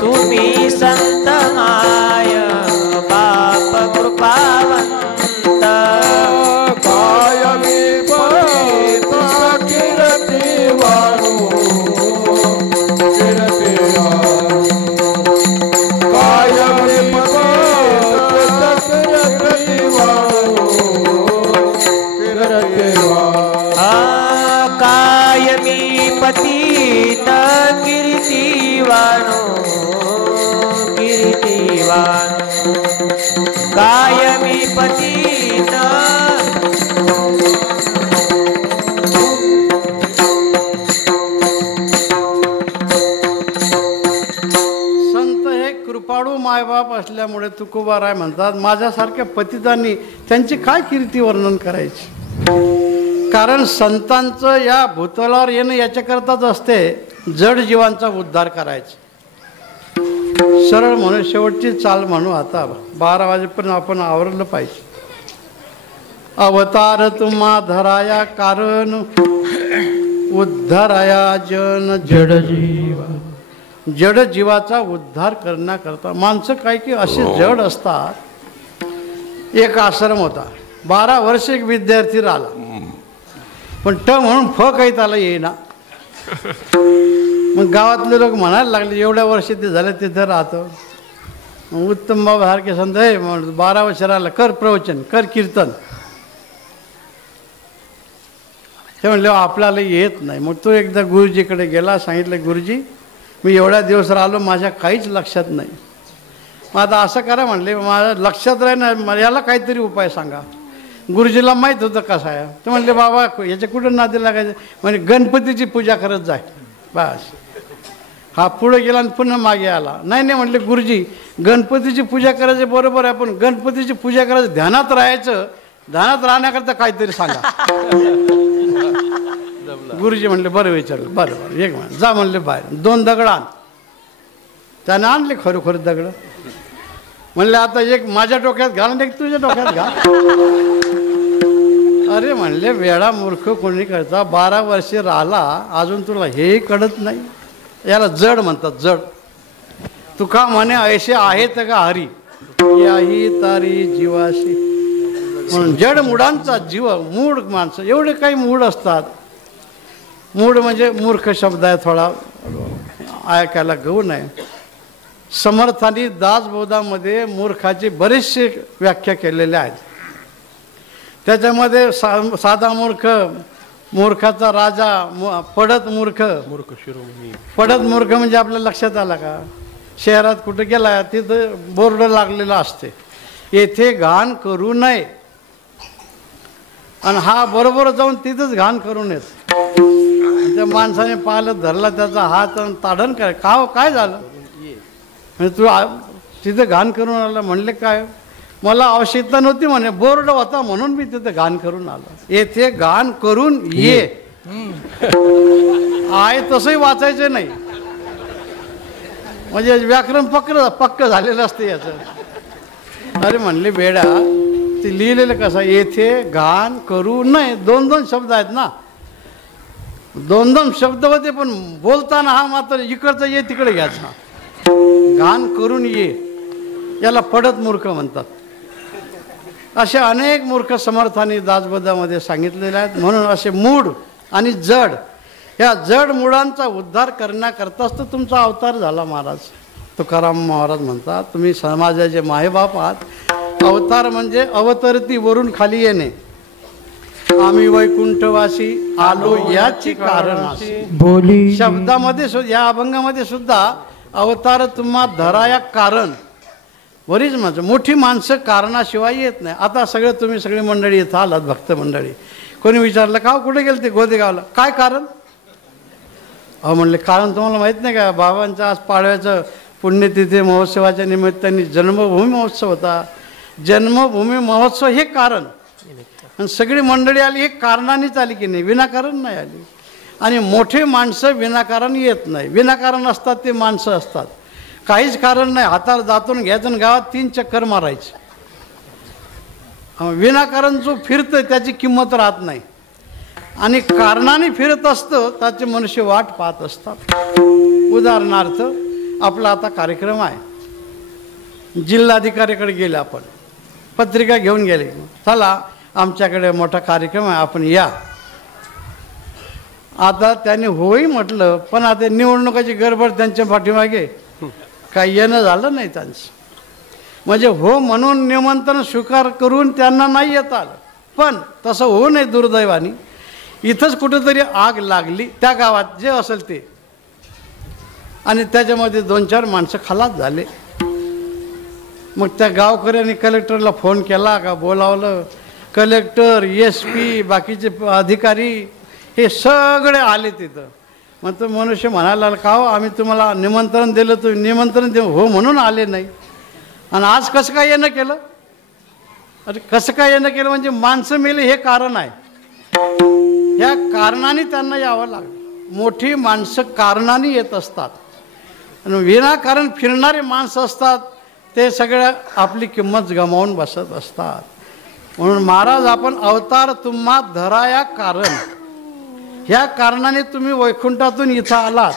तुम्ही संत माय बाप कृपावंत. कायमी पवित कीर्ती वाणू कीर्ती कायमी पवित कीर्ती वाणू कीर्ती कायमी पतित कीर्तिवानो कीर्तिवान. कायमी पतित संत हे कृपाळू मायबाप असल्यामुळे तुकोबाराय म्हणतात माझ्यासारख्या पतितांनी त्यांची काय कीर्ती वर्णन करायची. कारण संतांचं या भूतलावर येणं याच्याकरताच असते, जड जीवांचा उद्धार करायचा. सरळ म्हणून शेवटची चाल म्हणू. आता 12 वाजेपर्यंत आपण आवरलं पाहिजे. अवतार तुम्हा धराया कारण उद्धाराया जन जड जीव. जड जीवाचा उद्धार करण्याकरता माणसं काय की असे जड असतात. एक आश्रम होता, 12 वर्ष एक विद्यार्थी राहिला, पण म्हणून काही त्याला येईना. मग गावातले लोक म्हणायला लागले एवढ्या वर्ष ते झालं तिथं राहतो. उत्तम बाबा सारखे संत हे 12 वर्ष राहिला, कर प्रवचन, कर कीर्तन. ते म्हणले आपल्याला येत नाही. मग तो एकदा गुरुजीकडे गेला, सांगितलं गुरुजी मी एवढ्या दिवस राहिलो, माझ्या काहीच लक्षात नाही. मग आता असं करा म्हणले, माझ्या लक्षात राहील, याला काहीतरी उपाय सांगा. गुरुजीला माहीत होतं कसं आहे. ते म्हणले बाबा याच्या कुठं नादी लागायचं. म्हणजे गणपतीची पूजा करत जाय बस. हा पुढे गेला आणि पुन्हा मागे आला. नाही नाही म्हणले गुरुजी गणपतीची पूजा करायची बरोबर आहे, पण गणपतीची पूजा करायचं ध्यानात राहायचं, ध्यानात राहण्याकरता काहीतरी सांगा. गुरुजी म्हणले बरं विचारलं, बरं बरं एक म्हणलं जा म्हणले बाहेर 2 दगड आण. त्याने आणले खरोखर दगड. म्हणले आता एक माझ्या डोक्यात घाल आणि एक तुझ्या डोक्यात घाल. अरे म्हणले वेळा मूर्ख कोणी करता, 12 वर्ष राहिला अजून तुला हेही कळत नाही. याला जड म्हणतात, जड. तुका म्हणे ऐसे आहेत का हरी याही तारी जीवाशी. म्हणून जड मुडांचा जीव, मूड माणसं एवढे काही मूड असतात. मूड म्हणजे मूर्ख शब्द आहे, थोडा ऐकायला गौण आहे. समर्थांनी दासबोधामध्ये मूर्खाची बरेचसे व्याख्या केलेल्या आहेत. त्याच्यामध्ये साधा मूर्ख, मूर्खाचा राजा, पडत मूर्ख. पडत मूर्ख म्हणजे आपल्या लक्षात आला का, शहरात कुठं गेला तिथं बोर्ड लागलेला असते येथे घाण करू नये, आणि हा बरोबर जाऊन तिथंच घाण करून येत. त्या माणसाने पाहिलं, धरला त्याचा हात ताडण काय काय झालं म्हणजे तू तिथं घाण करून आला. म्हणले काय, मला आवश्यकता नव्हती म्हणे, बोर्ड होता म्हणून मी तिथं घाण करून आलो. येथे घाण करून ये आहे तसंही वाचायचं नाही. म्हणजे व्याकरण पक्क झालेलं असते याचं. अरे म्हणले बेडा ते लिहिलेलं कसं, येथे घाण करू नये. 2 शब्द आहेत ना, 2 शब्द होते, पण बोलताना हा मात्र इकडचा ये तिकडे घ्यायचा. घाण करून ये याला पडत मूर्ख म्हणतात. असे अनेक मूर्ख समर्थांनी दासबोधामध्ये सांगितलेले आहेत. म्हणून असे मूढ आणि जड या जड मुळांचा उद्धार करण्याकरताच तर तुमचा अवतार झाला महाराज. तुकाराम महाराज म्हणतात तुम्ही समाजाचे मायबाप आहात. अवतार म्हणजे अवतरती वरून खाली येणे. आम्ही वैकुंठवासी आलो याची कारण असे. बोली शब्दामध्ये या अभंगामध्ये सुद्धा अवतार तुम्हा धराया कारण. बरीच माणसं मोठी माणसं कारणाशिवाय येत नाही. आता तुम्ही सगळी मंडळी इथं आलात भक्त मंडळी. कोणी विचारलं का कुठे गेलं ते गोदेगावला, काय कारण? अहो म्हणले कारण तुम्हाला माहीत नाही का, बाबांच्या आज पाडव्याचं पुण्यतिथी महोत्सवाच्या निमित्ताने जन्मभूमी महोत्सव होता. जन्मभूमी महोत्सव हे कारण. आणि सगळी मंडळी आली हे कारणानेच आली की नाही, विनाकारण नाही आली. आणि मोठे माणसं विनाकारण येत नाही. विनाकारण असतात ते माणसं असतात. काहीच कारण नाही, हाताला दातून घ्यायचं आणि गावात 3 चक्कर मारायचे. विनाकारण जो फिरतं त्याची किंमत राहत नाही. आणि कारणाने फिरत असतं त्याचे मनुष्य वाट पाहत असतात. उदाहरणार्थ आपला आता कार्यक्रम आहे, जिल्हाधिकाऱ्याकडे गेले आपण, पत्रिका घेऊन गेले, चला आमच्याकडे मोठा कार्यक्रम आहे आपण या. आता त्यांनी होई म्हटलं, पण आता निवडणुकाची गडबड त्यांच्या पाठीमागे काही येणं झालं नाही त्यांचं. म्हणजे हो म्हणून निमंत्रण स्वीकार करून त्यांना नाही येता आलं. पण तसं होऊ नये दुर्दैवाने. इथंच कुठेतरी आग लागली त्या गावात जे असेल ते, आणि त्याच्यामध्ये 2-4 माणसं खलास झाले. मग त्या गावकऱ्यांनी कलेक्टरला फोन केला का बोलावलं. कलेक्टर, SP, बाकीचे अधिकारी हे सगळे आले तिथं. मग तो मनुष्य म्हणायला का हो आम्ही तुम्हाला निमंत्रण दिलं, तुम्ही निमंत्रण देऊ हो म्हणून आले नाही, आणि आज कसं काय येणं केलं? अरे कसं काय येणं केलं म्हणजे माणसं मेले हे कारण आहे. ह्या कारणाने त्यांना यावं लागलं. मोठी माणसं कारणाने येत असतात आणि विनाकारण फिरणारे माणसं असतात ते सगळं आपली किंमत गमावून बसत असतात. म्हणून महाराज आपण अवतार तुम्हा धराया कारण. ह्या कारणाने तुम्ही वैकुंठातून इथं आलात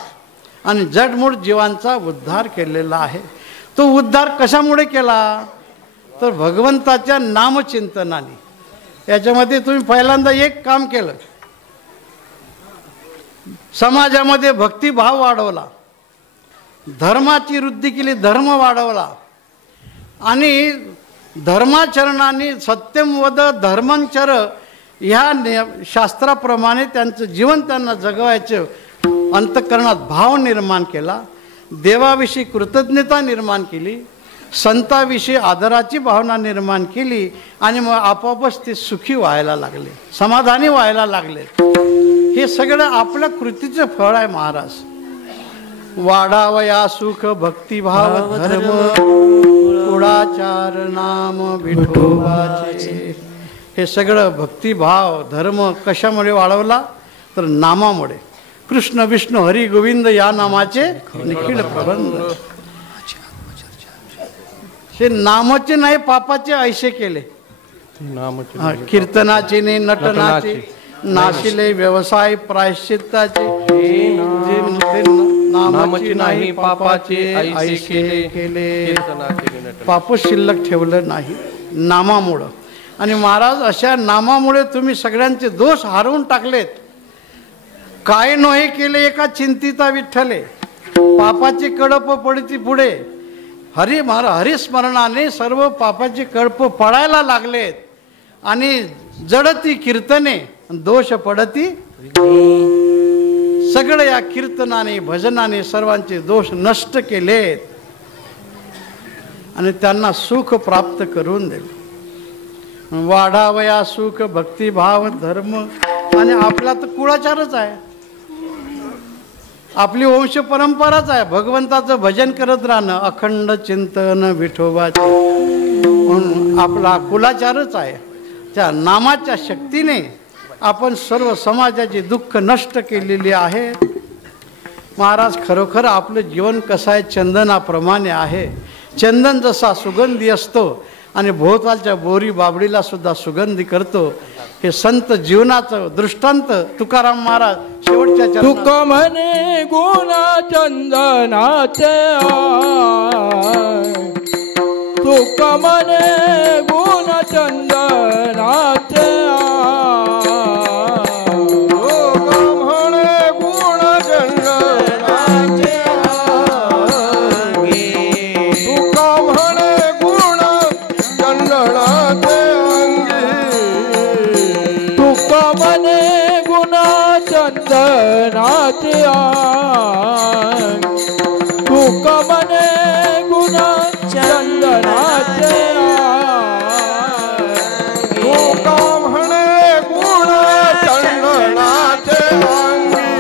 आणि जडमूळ जीवांचा उद्धार केलेला आहे. तो उद्धार कशामुळे केला तर भगवंताच्या नामचिंतनाने. याच्यामध्ये तुम्ही पहिल्यांदा एक काम केलं, समाजामध्ये भक्तिभाव वाढवला, धर्माची वृद्धी केली, धर्म वाढवला, आणि धर्माचरणाने सत्यम वद धर्मंचर ह्या शास्त्राप्रमाणे त्यांचं जीवन त्यांना जगवायचं अंतःकरणात भाव निर्माण केला. देवाविषयी कृतज्ञता निर्माण केली, संताविषयी आदराची भावना निर्माण केली, आणि मग आपोआपच ते सुखी व्हायला लागले, समाधानी व्हायला लागले. हे सगळं आपल्या कृतीचं फळ आहे महाराज. वाढावया सुख भक्तिभाव धर्म कुळाचार नाम विठोबाचे. हे सगळं भक्तिभाव धर्म कशामुळे वाढवला तर नामामुळे. कृष्ण विष्णू हरी गोविंद या नामाचे निखिल प्रबंध. हे नामाचे नाही पापाचे ऐसे केले. कीर्तनाचे नाही नटनाचे, नाशिले व्यवसाय प्रायश्चित्ताचे. नामाची नाही पापाचे ऐसे केले. पाप शिल्लक ठेवलं नाही नामामुळं. आणि महाराज अशा नामामुळे तुम्ही सगळ्यांचे दोष हरवून टाकलेत. काय नोहे केले एका चिंतिता विठ्ठले, पापाची कडप पडती पुढे. हरिस्मरणाने सर्व पापाची कळप पडायला लागलेत, आणि जडती कीर्तने दोष पडती. सगळे या कीर्तनाने भजनाने सर्वांचे दोष नष्ट केलेत आणि त्यांना सुख प्राप्त करून दिले. वाढावया सुख भक्तिभाव धर्म. आणि आपला तर कुळाचारच आहे, आपली वंश परंपराच आहे. भगवंताचं भजन करत राहणं, अखंड चिंतन विठोबाचे, म्हणून आपला कुलाचारच आहे. त्या नामाच्या शक्तीने आपण सर्व समाजाची दुःख नष्ट केलेली आहे. महाराज खरोखर आपलं जीवन कसं आहे चंदनाप्रमाणे आहे. चंदन जसा सुगंधी असतो आणि भोवतालच्या बोरी बाबडीला सुद्धा सुगंधी करतो, हे संत जीवनाचं दृष्टांत तुकाराम महाराज शेवटच्या तुक म्हणे गुणा चंदनाचे, तुक म्हणे गुण चंदनाचे, तुक म्हणे गुण चंदनाचे अंग तुका म्हणे गुण चंदनाचे तुका म्हणे गुण चंदनाचे अंगी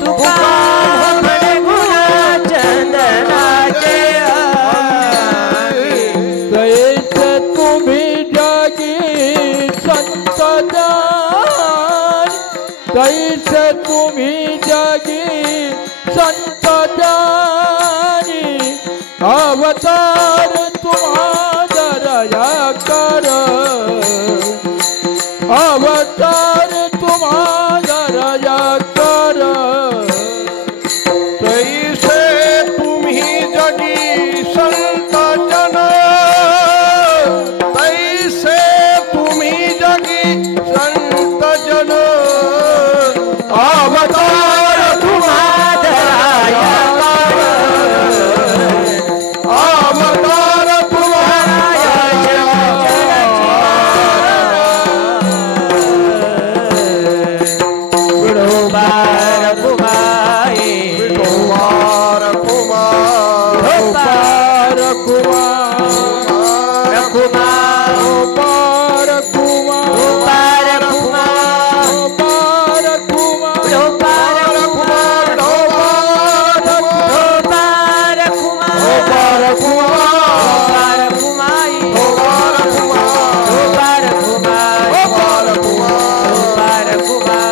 तुका म्हणे गुण चंदनाचे तैसे तुम्ही जगी संत तैसे तुम्ही जगी संत जानी अवतार तुम्हा दया कर अवतार तुम्हा दया कर तैसे तुम्ही जगी संत जन तैसे तुम्ही जगी संत जन अवतार तुम्हा दया कर अवतार तुम्हा विठोबार कुमाई कुमार कुमार पार कुमार कुमार पार कुमार कुमार कुमार पार कुमार कुमार कुमार कुमार कुमार कुमाई कुमार कुमार कुमार कुमार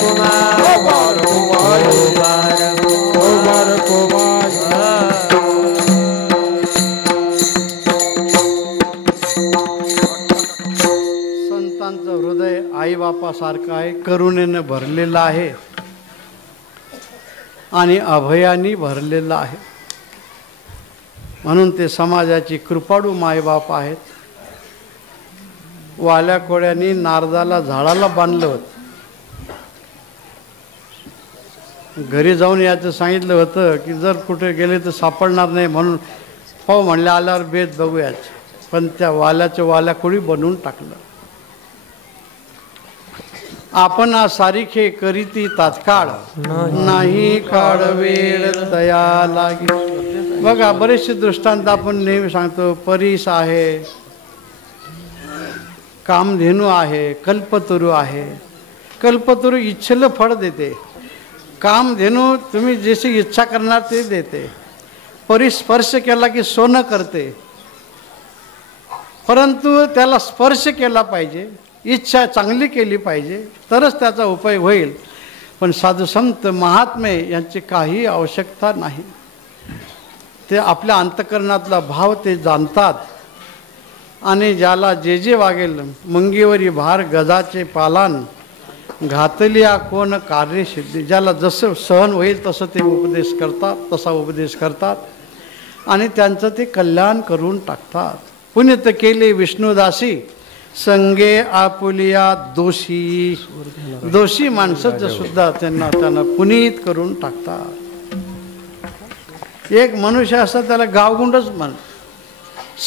कुमार कुमार कुमार कुमार संतांचं हृदय आईबापासारखं आहे, करुणेनं भरलेलं आहे आणि अभयानी भरलेलं आहे. म्हणून ते समाजाची कृपाळू मायबाप आहेत. वाल्या कोळ्यांनी नारदाला झाडाला बांधलं होतं. घरी जाऊन याचं सांगितलं होतं की जर कुठे गेले तर सापडणार नाही, म्हणून हो म्हणले आल्यावर बेत बघूयाच. पण त्या वाल्या कोळी बनवून टाकलं. आपण सारिखे करीती तात्काळ नाही काळ वेळ तया लागी. बघा बरेचसे दृष्टांत आपण नेहमी सांगतो. परीस आहे, कामधेनू आहे, कल्पतरू आहे. कल्पतरू इच्छेलं फळ देते. कामधेनू तुम्ही जशी इच्छा करणार ते देते. परी स्पर्श केला की सोनं करते, परंतु त्याला स्पर्श केला पाहिजे, इच्छा चांगली केली पाहिजे, तरच त्याचा उपयोग होईल. पण साधू संत महात्मे यांची काही आवश्यकता नाही. ते आपल्या अंतःकरणातला भाव ते जाणतात. आणि ज्याला जे जे वागेल मुंगीवरी भार गजाचे पालान घातलिया कोण कार्यसिद्धी. ज्याला जसं सहन होईल तसं ते उपदेश करतात, तसा उपदेश करतात आणि त्यांचं ते कल्याण करून टाकतात. पुण्य केले विष्णुदासी संगे आपुलिया दोषी. दोषी माणसं सुद्धा त्यांना पुनीत करून टाकतात. एक मनुष्य असता त्याला गावगुंडच म्हण,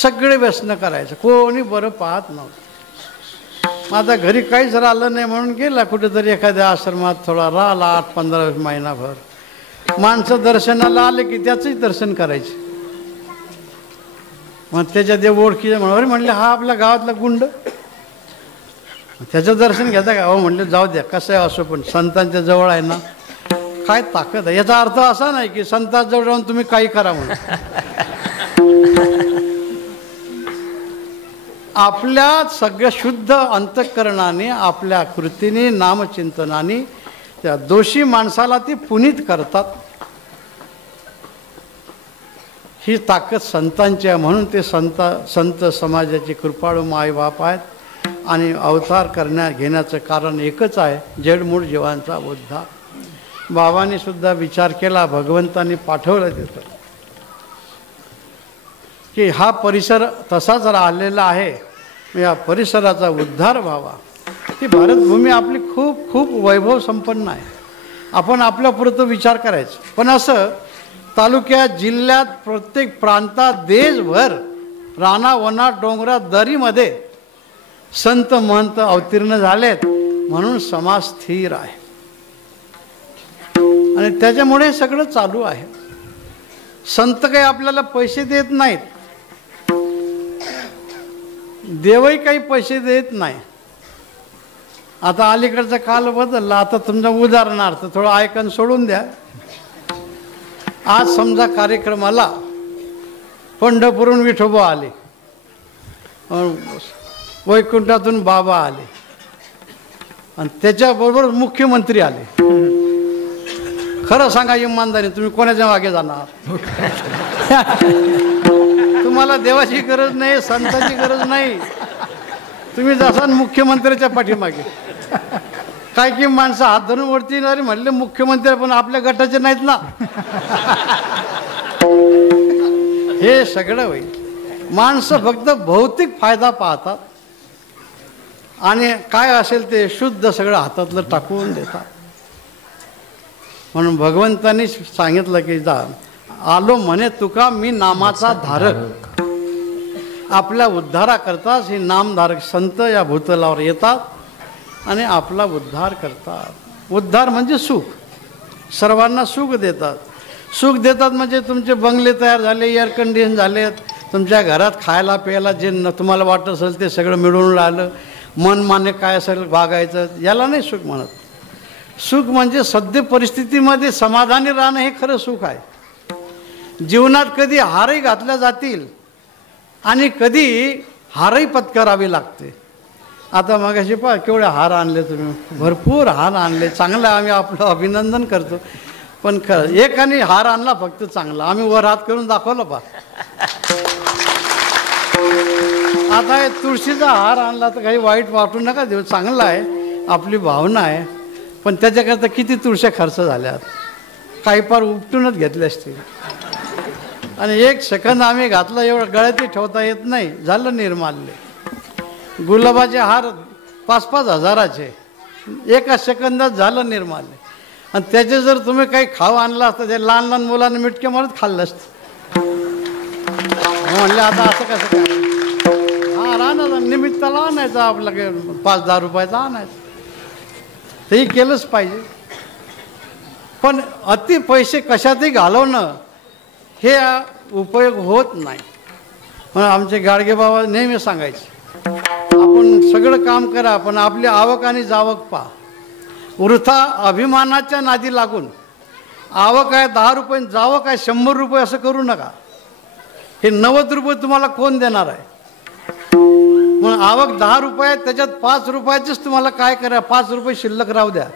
सगळे व्यसन करायचं, कोणी बरं पाहत नव्हतं. माझा घरी काहीच राहिलं नाही म्हणून गेला कुठेतरी एखाद्या आश्रमात थोडा राहिला 8-15 महिनाभर. माणसं दर्शनाला आले की त्याचंही दर्शन करायचे. मग त्याच्या देव ओळखीचे म्हणून म्हणले हा आपल्या गावातला गुंड, त्याचं दर्शन घेता का? हो म्हणले जाऊ द्या, कसं आहे असो, पण संतांच्या जवळ आहे ना, काय ताकद आहे. याचा अर्थ असा नाही की संतांजवळ राहून तुम्ही काही करा म्हणून. आपल्या सगळ्या शुद्ध अंतःकरणाने, आपल्या कृतीने, नामचिंतनाने त्या दोषी माणसाला ती पुनीत करतात. ही ताकद संतांची आहे. म्हणून ते संत समाजाची कृपाळू मायबाप आहेत. आणि अवतार घेण्याचं कारण एकच आहे, जडमूळ जीवांचा उद्धार. बाबांनी सुद्धा विचार केला, भगवंतांनी पाठवलं तिथं की हा परिसर तसाच राहिलेला आहे, या परिसराचा उद्धार व्हावा. ही भारतभूमी आपली खूप खूप वैभव संपन्न आहे. आपण आपल्यापुरतं विचार करायचं, पण असं तालुक्यात, जिल्ह्यात, प्रत्येक प्रांतात, देशभर, रानावनात, डोंगरात, दरीमध्ये संत महंत अवतीर्ण झालेत. म्हणून समाज स्थिर आहे आणि त्याच्यामुळे सगळं चालू आहे. संत काही आपल्याला पैसे देत नाहीत, देवही काही पैसे देत नाही. आता अलीकडचा काल बदलला. आता तुमचा उदाहरणार्थ थोडं ऐकून सोडून द्या. आज समजा कार्यक्रमाला पंढरपूरहून विठोबा आले, वैकुंठातून बाबा आले आणि त्याच्याबरोबर मुख्यमंत्री आले. खरं सांगा इमानदारी, तुम्ही कोणाच्या मागे जाणार? तुम्हाला देवाची गरज नाही, संतांची गरज नाही, तुम्ही जासान मुख्यमंत्र्याच्या पाठीमागे. काय की माणसं हात धरून वरती अरे म्हणले मुख्यमंत्री, पण आपल्या गटाचे नाहीत ना. हे सगळं होईल. माणसं फक्त भौतिक फायदा पाहतात आणि काय असेल ते शुद्ध सगळं हातातलं टाकून देतात. म्हणून भगवंतांनी सांगितलं की जा आलो म्हणे तुका मी नामाचा धारक. आपल्या उद्धाराकरताच हे नामधारक संत या भूतलावर येतात आणि आपला उद्धार करतात. उद्धार म्हणजे सुख, सर्वांना सुख देतात. सुख देतात म्हणजे तुमचे बंगले तयार झाले, एअर कंडिशन झालेत, तुमच्या घरात खायला प्यायला जे तुम्हाला वाटत असेल ते सगळं मिळून राहिलं, मनमान्य काय असेल वागायचं, याला नाही सुख म्हणत. सुख म्हणजे सद्य परिस्थितीमध्ये समाधानी राहणं हे खरं सुख आहे. जीवनात कधी हारही घातल्या जातील आणि कधी हारही पत्करावी लागते. आता मगाशी पहा केवढे हार आणले तुम्ही, भरपूर हार आणले, चांगलं आम्ही आपलं अभिनंदन करतो. पण एकाने हार आणला फक्त चांगला, आम्ही वर हात करून दाखवलं पा. आता हे तुळशीचा हार आणला तर काही वाईट वाटू नका देऊ, चांगला आहे, आपली भावना आहे. पण त्याच्याकरता किती तुळशी खर्च झाल्यात, काही पार उपटूनच घेतले असते. आणि एक सेकंद आम्ही घातला, एवढं गळ्यातही ठेवता येत नाही, झालं निर्माल्य. गुलाबाचे हार 5-5 हजाराचे, एका सेकंदात झालं निर्माल्य. आणि त्याचे जर तुम्ही काही खाऊ आणला असतं, ते लहान लहान मुलांना मिटके मारत खाल्लं असतं. म्हणलं आता असं कसं काय, हार आणायचं निमित्ताला आणायचं, आपलं 5-10 रुपयाचा आणायचं, तेही केलंच पाहिजे. पण अति पैसे कशातही घालवणं हे उपयोग होत नाही. म्हणून आमचे गाडगे बाबा नेहमी सांगायचे, आपण सगळं काम करा पण आपली आवक आणि जावक पहा. वृथा अभिमानाच्या नादी लागून आवक आहे 10 रुपये, जावक आहे 100 रुपये असं करू नका. हे 90 रुपये तुम्हाला कोण देणार आहे? म्हणून आवक 10 रुपये, त्याच्यात 5 रुपयाचेच तुम्हाला काय करा, 5 रुपये शिल्लक राहू द्या.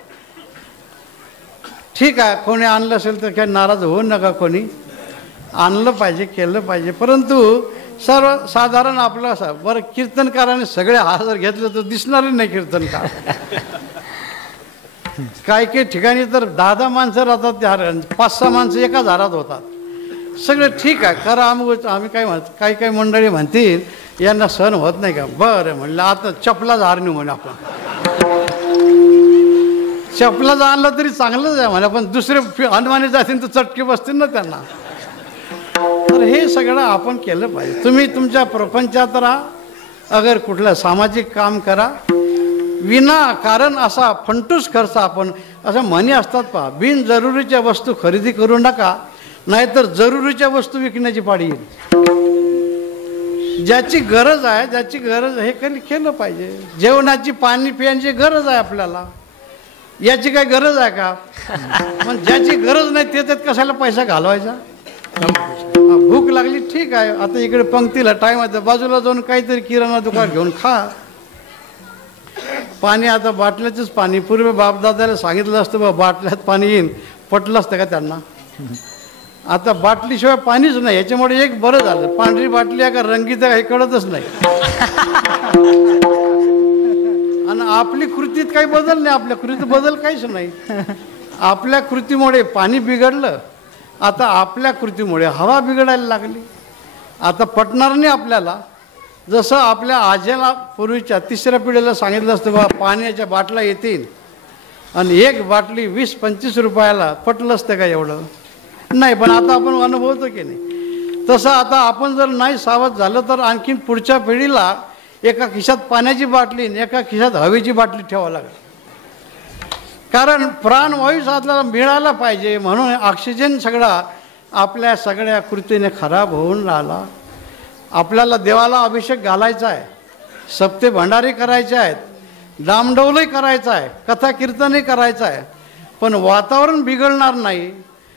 ठीक आहे, कोणी आणलं असेल तर काही नाराज होऊ नका. कोणी आणलं पाहिजे, केलं पाहिजे. परंतु सर्वसाधारण आपलं असं बरं, कीर्तनकाराने सगळे हार जर घेतले तर दिसणारही नाही कीर्तनकार. काही काही ठिकाणी तर 10-10 माणसं राहतात, त्या हार 5-6 माणसं एकाच हारात होतात. सगळं ठीक आहे, करा. आम्ही काय म्हणतो, काही काही मंडळी म्हणतील यांना सण होत नाही का. बरं म्हणलं आता चपलाच हार नेऊ म्हणे आपण. चपलाच आणलं तरी चांगलंच आहे म्हणे, पण दुसरे अनवाणी जातील तर चटके बसतील ना त्यांना. तर हे सगळं आपण केलं पाहिजे. तुम्ही तुमच्या प्रपंचात राहा, अगर कुठलं सामाजिक काम करा, विना कारण असा फंटूस खर्च. आपण असं म्हणी असतात पहा, बिनजरुरीच्या वस्तू खरेदी करू नका, नाहीतर जरुरीच्या वस्तू विकण्याची पाळी येईल. ज्याची गरज आहे, ज्याची गरज हे केलं पाहिजे. जेवणाची पाणी पिण्याची गरज आहे आपल्याला, याची काही गरज आहे का? पण ज्याची गरज नाही त्याच्यात कशाला पैसा घालवायचा. भूक लागली ठीक आहे, आता इकडे पंक्तीला टाईम आहे, बाजूला जाऊन काहीतरी किराणा दुकान घेऊन खा. पाणी आता बाटल्याचंच पाणी. पूर्वी बापदादाला सांगितलं असतं बा बाटल्यात पाणी येईन, पटलं असतं का त्यांना? आता बाटलीशिवाय पाणीच नाही. याच्यामुळे एक बरं झालं, पांढरी बाटली आहे का रंगीत आहे हे कळतच नाही. आणि आपली कृतीत काही बदल नाही, आपल्या कृतीत बदल काहीच नाही. आपल्या कृतीमुळे पाणी बिघडलं, आता आपल्या कृतीमुळे हवा बिघडायला लागली. आता पटणार नाही आपल्याला. जसं आपल्या आजीला पूर्वीच्या 3ऱ्या पिढीला सांगितलं असतं बा पाण्याच्या बाटल्या येतील आणि एक बाटली 20-25 रुपयाला, पटलं असतं का एवढं? नाही. पण आता आपण अनुभवतो की नाही. तसं आता आपण जर नाही सावध झालं तर आणखीन पुढच्या पिढीला एका खिशात पाण्याची बाटली, एका खिशात हवेची बाटली ठेवावं लागेल. कारण प्राणवायूच आपल्याला मिळाला पाहिजे, म्हणून ऑक्सिजन सगळा आपल्या सगळ्या कृतीने खराब होऊन राहिला. आपल्याला देवाला अभिषेक घालायचा आहे, सप्ते भंडारी करायचे आहेत, डामडौलही करायचं आहे, कथा कीर्तनही करायचं आहे, पण वातावरण बिघडणार नाही,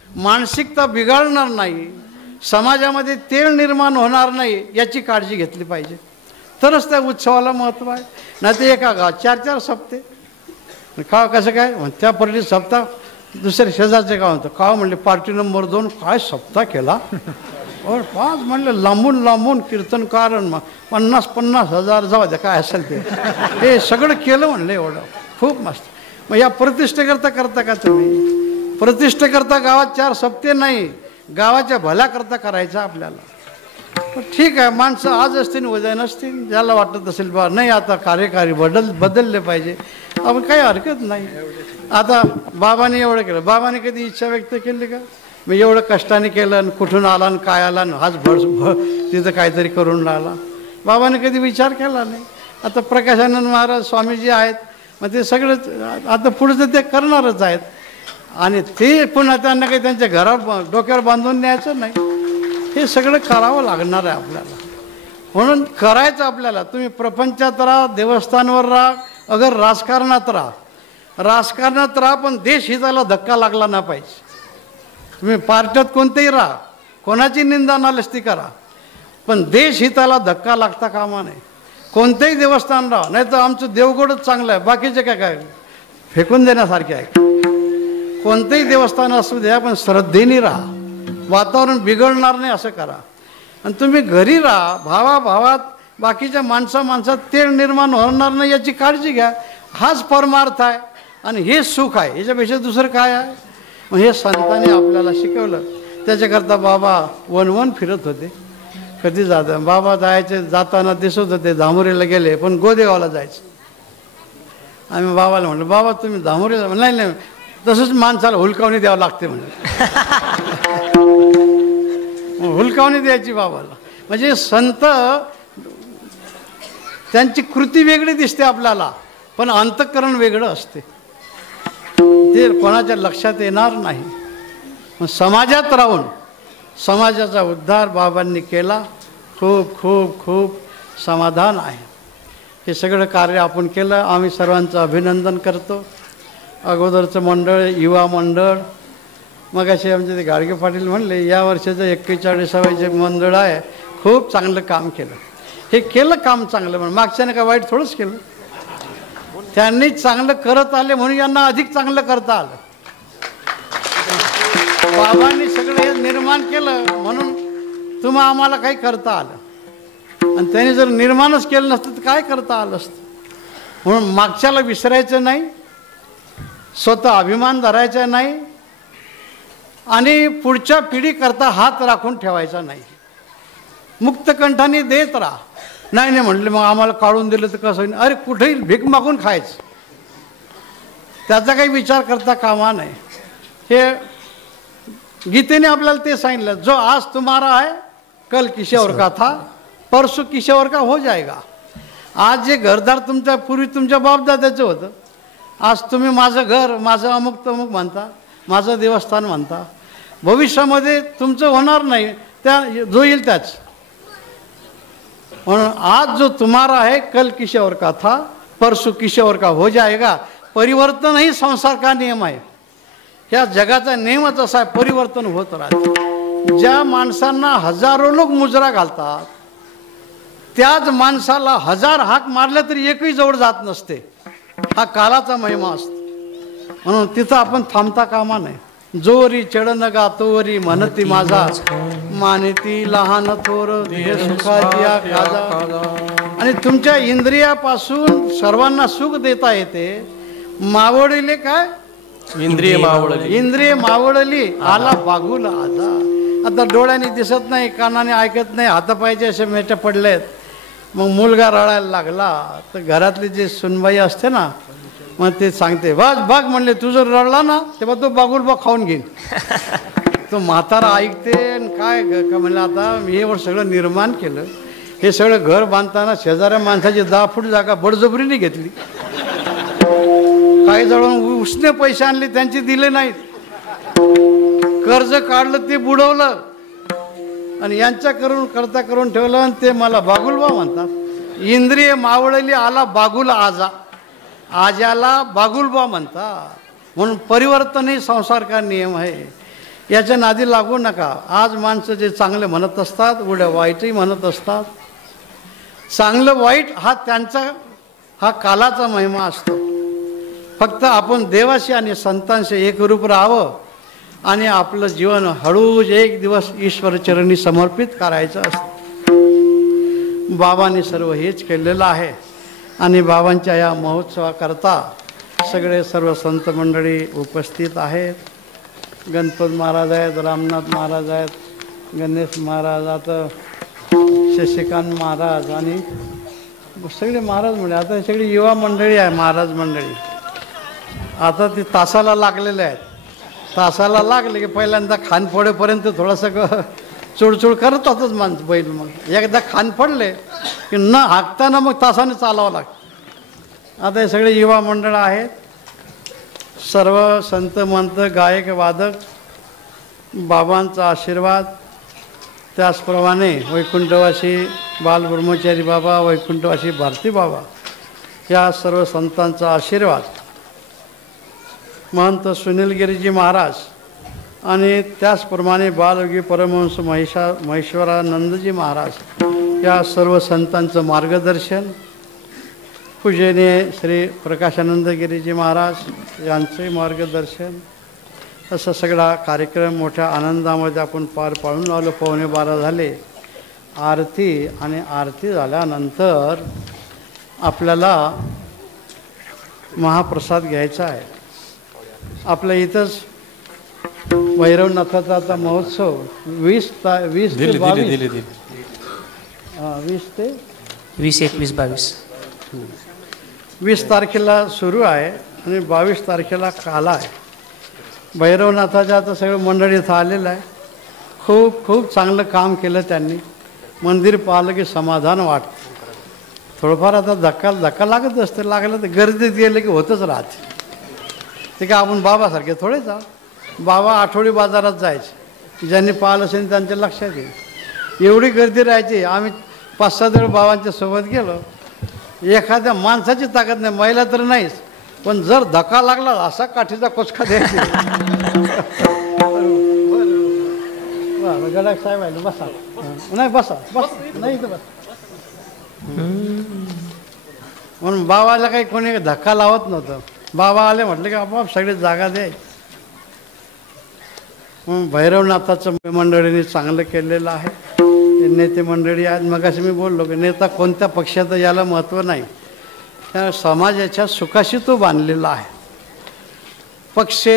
मानसिकता बिघडणार नाही, समाजामध्ये तेढ निर्माण होणार नाही याची काळजी घेतली पाहिजे. तरच त्या उत्सवाला महत्त्व आहे. नाही ते एका गावात 4-4 सप्ते का कसं काय त्या पर्टी सप्ताह. दुसऱ्या शेजारचे गाव होतं, का म्हणले पार्टी नंबर 2 काय सप्ताह केला. और 5 म्हणले लांबून लांबून कीर्तनकार 50,000 जाऊ द्या काय असेल ते, हे सगळं केलं म्हणलं एवढं खूप मस्त. मग या प्रतिष्ठेकरता करता का तुम्ही? प्रतिष्ठेकरता गावात 4 सप्ते नाही, गावाच्या भल्याकरता करायचं आपल्याला. ठीक आहे, माणसं आज असतील उद्या नसतील, ज्याला वाटत असेल बा नाही आता कार्यकारी बदलले पाहिजे, आपण काही हरकत नाही. आता बाबाने एवढं केलं, बाबाने कधी इच्छा व्यक्त केली का मी एवढं कष्टाने केलं आणि कुठून आला आणि काय आला आणि हाच तिथं काहीतरी करून राहिला? बाबाने कधी विचार केला नाही. आता प्रकाशानंद महाराज स्वामीजी आहेत, मग ते सगळं आता पुढचं ते करणारच आहेत आणि ते पुन्हा त्यांना काही त्यांच्या घरावर डोक्यावर बांधून न्यायचं नाही, हे सगळं करावं लागणार आहे आपल्याला. म्हणून करायचं आपल्याला. तुम्ही प्रपंचात राहा, देवस्थानवर राहा, अगर राजकारणात राहा, राजकारणात राहा पण देशहिताला धक्का लागला ना पाहिजे. तुम्ही पार्ट्यात कोणतेही राहा, कोणाची निंदा नालस्ती करा, पण देशहिताला धक्का लागता कामा नये. कोणतेही देवस्थान राहा, नाही तर आमचं देवगडच चांगलं आहे, बाकीचे काय फेकून देण्यासारखे आहे. कोणतेही देवस्थान असू द्या पण श्रद्धेने राहा, वातावरण बिघडणार नाही असं करा. आणि तुम्ही घरी राहा, भावाभावात बाकीच्या माणसात तेढ निर्माण होणार नाही याची काळजी घ्या. हाच परमार्थ आहे आणि हेच सुख आहे, याच्यापेक्षा दुसरं काय आहे? मग हे संतांनी आपल्याला शिकवलं. त्याच्याकरता बाबा वन फिरत होते. कधी जाता बाबा जाताना दिसत होते, धामुरीला गेले पण गोदेगावला जायचं. आम्ही बाबाला म्हटलं, बाबा तुम्ही धामुरीला? नाही तसंच माणसाला हुलकावणी द्यावं लागते म्हणजे. हुलकावणी द्यायची बाबाला. म्हणजे संत त्यांची कृती वेगळी दिसते आपल्याला, पण अंतःकरण वेगळं असते, ते कोणाच्या लक्षात येणार नाही. मग समाजात राहून समाजाचा उद्धार बाबांनी केला. खूप खूप खूप समाधान आहे. हे सगळं कार्य आपण केलं, आम्ही सर्वांचं अभिनंदन करतो. अगोदरचं मंडळ, युवा मंडळ, मग असे आमचे ते गाडगे पाटील म्हणले या वर्षाचं 41वे जे मंडळ आहे खूप चांगलं काम केलं. हे केलं काम चांगलं म्हणून, मागच्याने काय वाईट थोडंच केलं. त्यांनी चांगलं करत आले म्हणून यांना अधिक चांगलं करता आलं. बाबांनी सगळं हे निर्माण केलं म्हणून तुम्हा आम्हाला काही करता आलं, आणि त्यांनी जर निर्माणच केलं नसतं तर काय करता आलं असतं. म्हणून मागच्याला विसरायचं नाही, स्वतः अभिमान धरायचा नाही, आणि पुढच्या पिढीकरता हात राखून ठेवायचा नाही. मुक्तकंठाने देत राहा. नाही म्हटले मग आम्हाला काढून दिलं तर कसं होईल? अरे कुठेही भीक मागून खायचं, त्याचा काही विचार करता कामा नाही. हे गीतेने आपल्याला ते सांगितलं, जो आज तुम्हारा है कल किसी और का था, परसों किसी और का हो जाएगा. आज जे घरदार तुमच्या पूर्वी तुमच्या बापदादाचं होतं, आज तुम्ही माझं घर, माझं अमुक तमुक म्हणता, माझं देवस्थान म्हणता. भविष्यामध्ये तुमचं होणार नाही, त्या जो येईल त्याच. म्हणून आज जो तुम्हारा है कल किसी और का था, परसों किसी और का हो जाएगा. परिवर्तन ही संसार का नियम आहे. ह्या जगाचा नियमच असा आहे, परिवर्तन होत राहते. ज्या माणसांना हजारो लोक मुजरा घालतात, त्याच माणसाला 1000 हाक मारल्या तरी एकही जवळ जात नसते. हा कालाचा महिमा असतो. म्हणून तिथं आपण थांबता कामा नाही. जोरी चढन गा तोवरी म्हणती माझा, मानिती लहान थोर देह सुखाची काजा. आणि तुमच्या इंद्रियापासून सर्वांना सुख देता येते. मावळले काय? इंद्रिय मावळली. इंद्रिय मावळली आला बागुला आजा. आता डोळ्याने दिसत नाही, कानाने ऐकत नाही, हातापायचे असे मेटे पडलेत. मग मुलगा रडायला लागला तर घरातली जी सुनबाई असते ना, मग ते सांगते बघ म्हणले तू जर रडला ना तेव्हा तो बागुल बा खाऊन घेईन. तो म्हातारा ऐकते काय का म्हणलं आता हे वर सगळं निर्माण केलं. हे सगळं घर बांधताना शेजाऱ्या माणसाची 10 फूट जागा बळजबरीने घेतली. काही जवळ उसने पैसे आणले त्यांचे दिले नाहीत, कर्ज काढलं ते बुडवलं, आणि यांच्या करता करून ठेवलं, आणि ते मला बागुलबा म्हणतात. इंद्रिय मावळली आला बागुल आजा, आजाला बागुलबा म्हणतात. म्हणून परिवर्तन ही संसार का नियम आहे. याच्या नादी लागू नका. आज माणसं जे चांगले म्हणत असतात, उड्या वाईटही म्हणत असतात. चांगलं वाईट हा त्यांचा हा कालाचा महिमा असतो. फक्त आपण देवाशी आणि संतांशी एकरूप राहावं आणि आपलं जीवन हळूच एक दिवस ईश्वरचरणी समर्पित करायचं असतं. बाबांनी सर्व हेच केलेलं आहे. आणि बाबांच्या या महोत्सवाकरता सगळे सर्व संत मंडळी उपस्थित आहेत. गणपत महाराज आहेत, रामनाथ महाराज आहेत, गणेश महाराज, आता शशिकांत महाराज आणि सगळे महाराज मंडळी. आता सगळी युवा मंडळी आहे, महाराज मंडळी. आता ते तासाला लागलेले आहेत. तासाला लागले की पहिल्यांदा खान फोडेपर्यंत थोडंसं चुडचुड करतातच माणसं बैल. मग एकदा खान पडले की न हाकताना मग तासाने चालावं लागतं. आता हे सगळे युवा मंडळ आहेत. सर्व संत मंत गायक वादक, बाबांचा आशीर्वाद. त्याचप्रमाणे वैकुंठवासी बालब्रह्मचारी बाबा, वैकुंठवासी भारती बाबा, या सर्व संतांचा आशीर्वाद. महंत सुनीलगिरीजी महाराज आणि त्याचप्रमाणे बालयोगी परमहंस महेश्वरानंदजी महाराज, या सर्व संतांचं मार्गदर्शन. पूजनीय श्री प्रकाशानंदगिरीजी महाराज यांचे मार्गदर्शन. असा सगळा कार्यक्रम मोठ्या आनंदामध्ये आपण पार पाडून आलो. 11:15 झाले. आरती, आणि आरती झाल्यानंतर आपल्याला महाप्रसाद घ्यायचा आहे. आपल्या इथंच भैरवनाथाचा आता महोत्सव 20 ते 22 20 ते 20, 21, 22 20 तारखेला सुरू आहे आणि 22 तारखेला काला आहे. भैरवनाथाच्या आता सगळं मंडळी इथं आलेलं आहे. खूप खूप चांगलं काम केलं त्यांनी. मंदिर पाहिलं की समाधान वाटतं. थोडंफार आता धक्का लागत असते, लागलं तर गर्दीत गेलं की होतच राहते. ते काय आपण बाबासारखे थोडेच जा. बाबा आठवडी बाजारात जायचे, ज्यांनी पाहिलं असेल त्यांच्या लक्षात येईल. एवढी गर्दी राहायची. आम्ही 5-6 वेळ बाबांच्या सोबत गेलो. एखाद्या माणसाची ताकद नाही, महिला तर नाहीच, पण जर धक्का लागला असा काठीचा कोचका द्यायची. बरं गडाख साहेब आहे, बसा. नाही बसा नाही इथं बस. म्हणून बाबाला काही कोणी धक्का लावत नव्हतं. बाबा आले म्हटलं की आपोआप सगळी जागा द्यायची. म्हणून भैरवनाथाचं मंडळीने चांगलं केलेलं आहे. नेते मंडळी आहेत. मगाशी मी बोललो की नेता कोणत्या पक्षाचं याला महत्त्व नाही, त्या समाजाच्या सुखाशी तो बांधलेला आहे. पक्ष,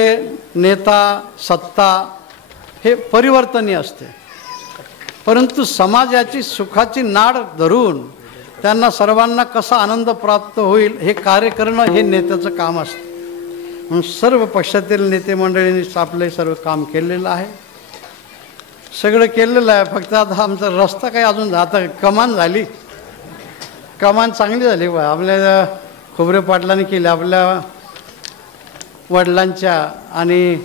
नेता, सत्ता हे परिवर्तनीय असते, परंतु समाजाची सुखाची नाड धरून त्यांना सर्वांना कसा आनंद प्राप्त होईल हे कार्य करणं हे नेत्याचं काम असतं. म्हणून सर्व पक्षातील नेते मंडळींनी आपले सर्व काम केलेलं आहे. सगळं केलेलं आहे. फक्त आता आमचा रस्ता काही अजून, आता कमान झाली, कमान चांगली झाली. आपल्या खोबरे पाटलांनी केली, आपल्या वडिलांच्या आणि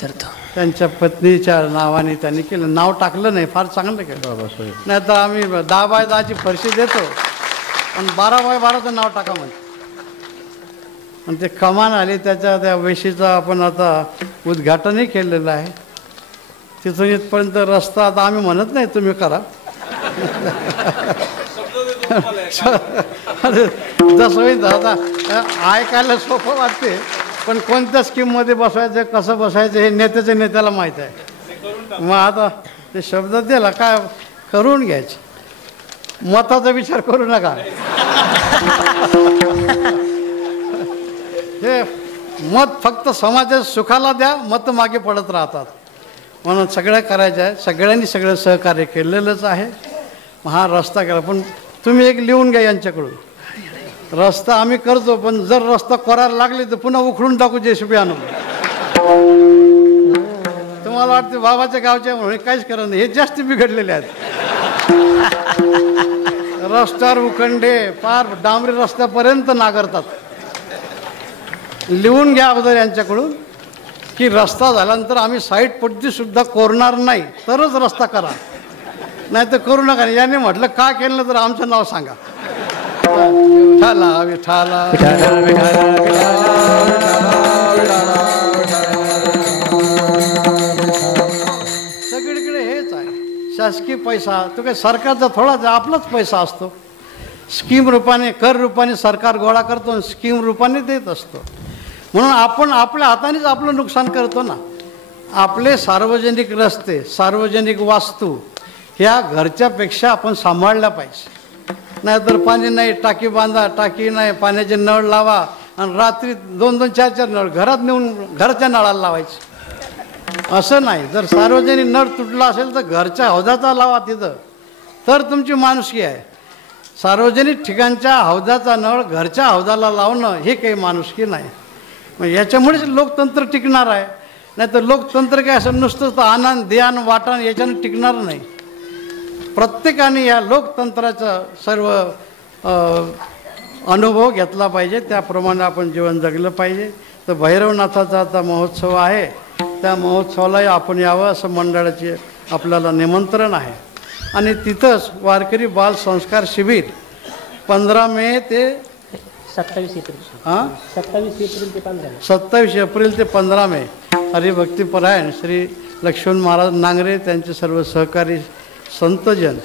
त्यांच्या पत्नीच्या नावाने त्यांनी केलं. नाव टाकलं नाही, फार चांगलं केलं. नाही तर आम्ही 10x10ची फरशी देतो आणि 12x12चं नाव टाका म्हणतो. आणि ते कमान आली, त्याच्या त्या वेशीचं आपण आता उद्घाटनही केलेलं आहे. तिथून इथपर्यंत रस्ता आता आम्ही म्हणत नाही तुम्ही करा. जसं होईल आता ऐकायला सोपं वाटते, पण कोणत्या स्कीममध्ये बसवायचं, कसं बसायचं हे नेत्याला माहीत आहे. मग आता ते शब्द दिला काय करून घ्यायचे. मताचा विचार करू नका. हे मत फक्त समाजाच्या सुखाला द्या, मत मागे पडत राहतात. म्हणून सगळं करायचं आहे. सगळ्यांनी सगळं सहकार्य केलेलंच आहे. हा रस्ता केला, पण तुम्ही एक लिहून घ्या यांच्याकडून. रस्ता आम्ही करतो, पण जर रस्ता करायला लागले तर पुन्हा उखडून टाकू JCB आणून. तुम्हाला वाटते बाबाच्या गावच्या म्हणून काहीच करत नाही, हे जास्त बिघडलेले आहेत. रस्त्यावर उखंडे पार डांबरी रस्त्यापर्यंत नागरतात. लिहून घ्या अगोदर यांच्याकडून की रस्ता झाल्यानंतर आम्ही साईड पट्टीसुद्धा कोरणार नाही, तरच रस्ता करा, नाही तर करू नका. यांनी म्हटलं का केलं तर आमचं नाव सांगा. विठाला विठाला सगळीकडे हेच आहे. शासकीय पैसा तो काही सरकारचा थोडाच आपलाच पैसा असतो. स्कीम रूपाने कर रूपाने सरकार गोळा करतो आणि स्कीम रूपाने देत असतो. म्हणून आपण आपल्या हातानेच आपलं नुकसान करतो ना. आपले सार्वजनिक रस्ते सार्वजनिक वास्तू ह्या घरच्यापेक्षा आपण सांभाळल्या पाहिजे. नाहीतर पाणी नाही, टाकी बांधा, टाकी नाही, पाण्याचे नळ लावा आणि रात्री 2-2, 4-4 नळ घरात नेऊन घरच्या नळाला लावायचे. असं नाही. जर सार्वजनिक नळ तुटला असेल तर घरच्या हौदाचा लावा तिथं, तर तुमची माणुसकी आहे. सार्वजनिक ठिकाणच्या हौदाचा नळ घरच्या हौदाला लावणं हे काही माणुसकी नाही. मग याच्यामुळेच लोकतंत्र टिकणार आहे. नाही तर लोकतंत्र काय असं नुसतंच आनंद द्यान वाटण याच्यानं टिकणार नाही. प्रत्येकाने या लोकतंत्राचा सर्व अनुभव घेतला पाहिजे, त्याप्रमाणे आपण जीवन जगलं पाहिजे. तर भैरवनाथाचा आता महोत्सव आहे, त्या महोत्सवालाही आपण यावं असं मंडळाचे आपल्याला निमंत्रण आहे. आणि तिथंच वारकरी बाल संस्कार शिबिर 15 मे ते 27 एप्रिल. हां 27 एप्रिल ते 15 मे. 27 एप्रिल ते 15 मे हरिभक्तीपरायण श्री लक्ष्मण महाराज नांगरे त्यांचे सर्व सहकारी संतजन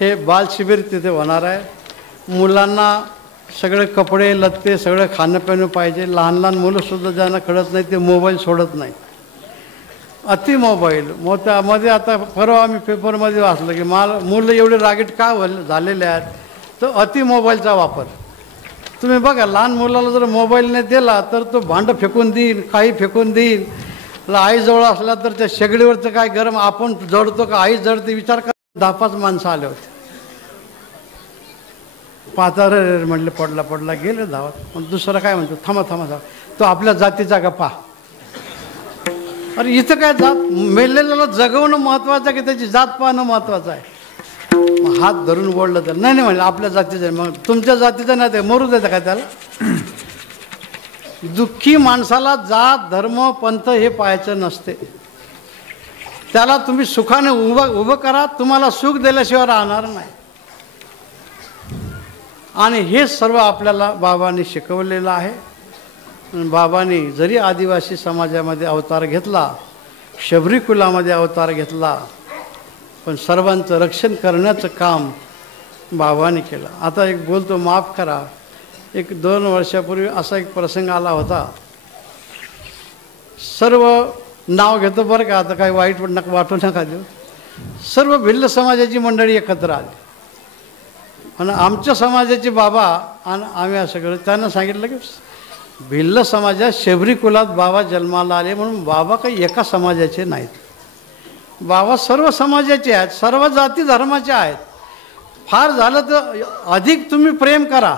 हे बाल शिबिर तिथे होणार आहे. मुलांना सगळे कपडे लत्ते सगळं खाणं पिणं पाहिजे. लहान लहान मुलंसुद्धा ज्यांना कळत नाही ते मोबाईल सोडत नाही. अति मोबाईल त्यामध्ये आता परवा आम्ही पेपरमध्ये वाचलं की मुलं एवढे रागीट का झालेले आहेत, तर अति मोबाईलचा वापर. तुम्ही बघा लहान मुलाला जर मोबाईल नाही दिला तर तो भांडं फेकून देईन, काही फेकून देईन. आईजवळ असला तर त्या शेगडीवरचं काय गरम आपण जडतो का आई जडते. विचार कर, 10-5 माणसं आले होते. पाचार म्हटले पडला गेले धावत. पण दुसरं काय म्हणतो, थांबा तो आपल्या जातीचा का पहा. अरे इथं काय जात, मेलेल्याला जगवणं महत्त्वाचं आहे की त्याची जात पाहणं महत्त्वाचं आहे. मग हात धरून बोललं तर नाही म्हणलं आपल्या जातीचं आहे. मग तुमच्या जातीचं नाही ते मरू देतं काय त्याला. दुःखी माणसाला जात धर्म पंथ हे पाहायचं नसते. त्याला तुम्ही सुखाने उभं करा, तुम्हाला सुख दिल्याशिवाय राहणार नाही. आणि हे सर्व आपल्याला बाबांनी शिकवलेलं आहे. बाबांनी जरी आदिवासी समाजामध्ये अवतार घेतला, शबरी कुलामध्ये अवतार घेतला, पण सर्वांचं रक्षण करण्याचं काम बाबांनी केलं. आता एक बोलतो, माफ करा, 1-2 वर्षापूर्वी असा एक प्रसंग आला होता. सर्व नाव घेतो बरं का, आता काही वाईट वाटू नका देऊ. सर्व भिल्ल समाजाची मंडळी एकत्र आली आणि आमच्या समाजाचे बाबा आणि आम्ही असं करतो. त्यांना सांगितलं की भिल्ल समाजात शबरी कुलात बाबा जन्माला आले म्हणून बाबा काही एका समाजाचे नाहीत. बाबा सर्व समाजाचे आहेत, सर्व जाती धर्माचे आहेत. फार झालं तर अधिक तुम्ही प्रेम करा,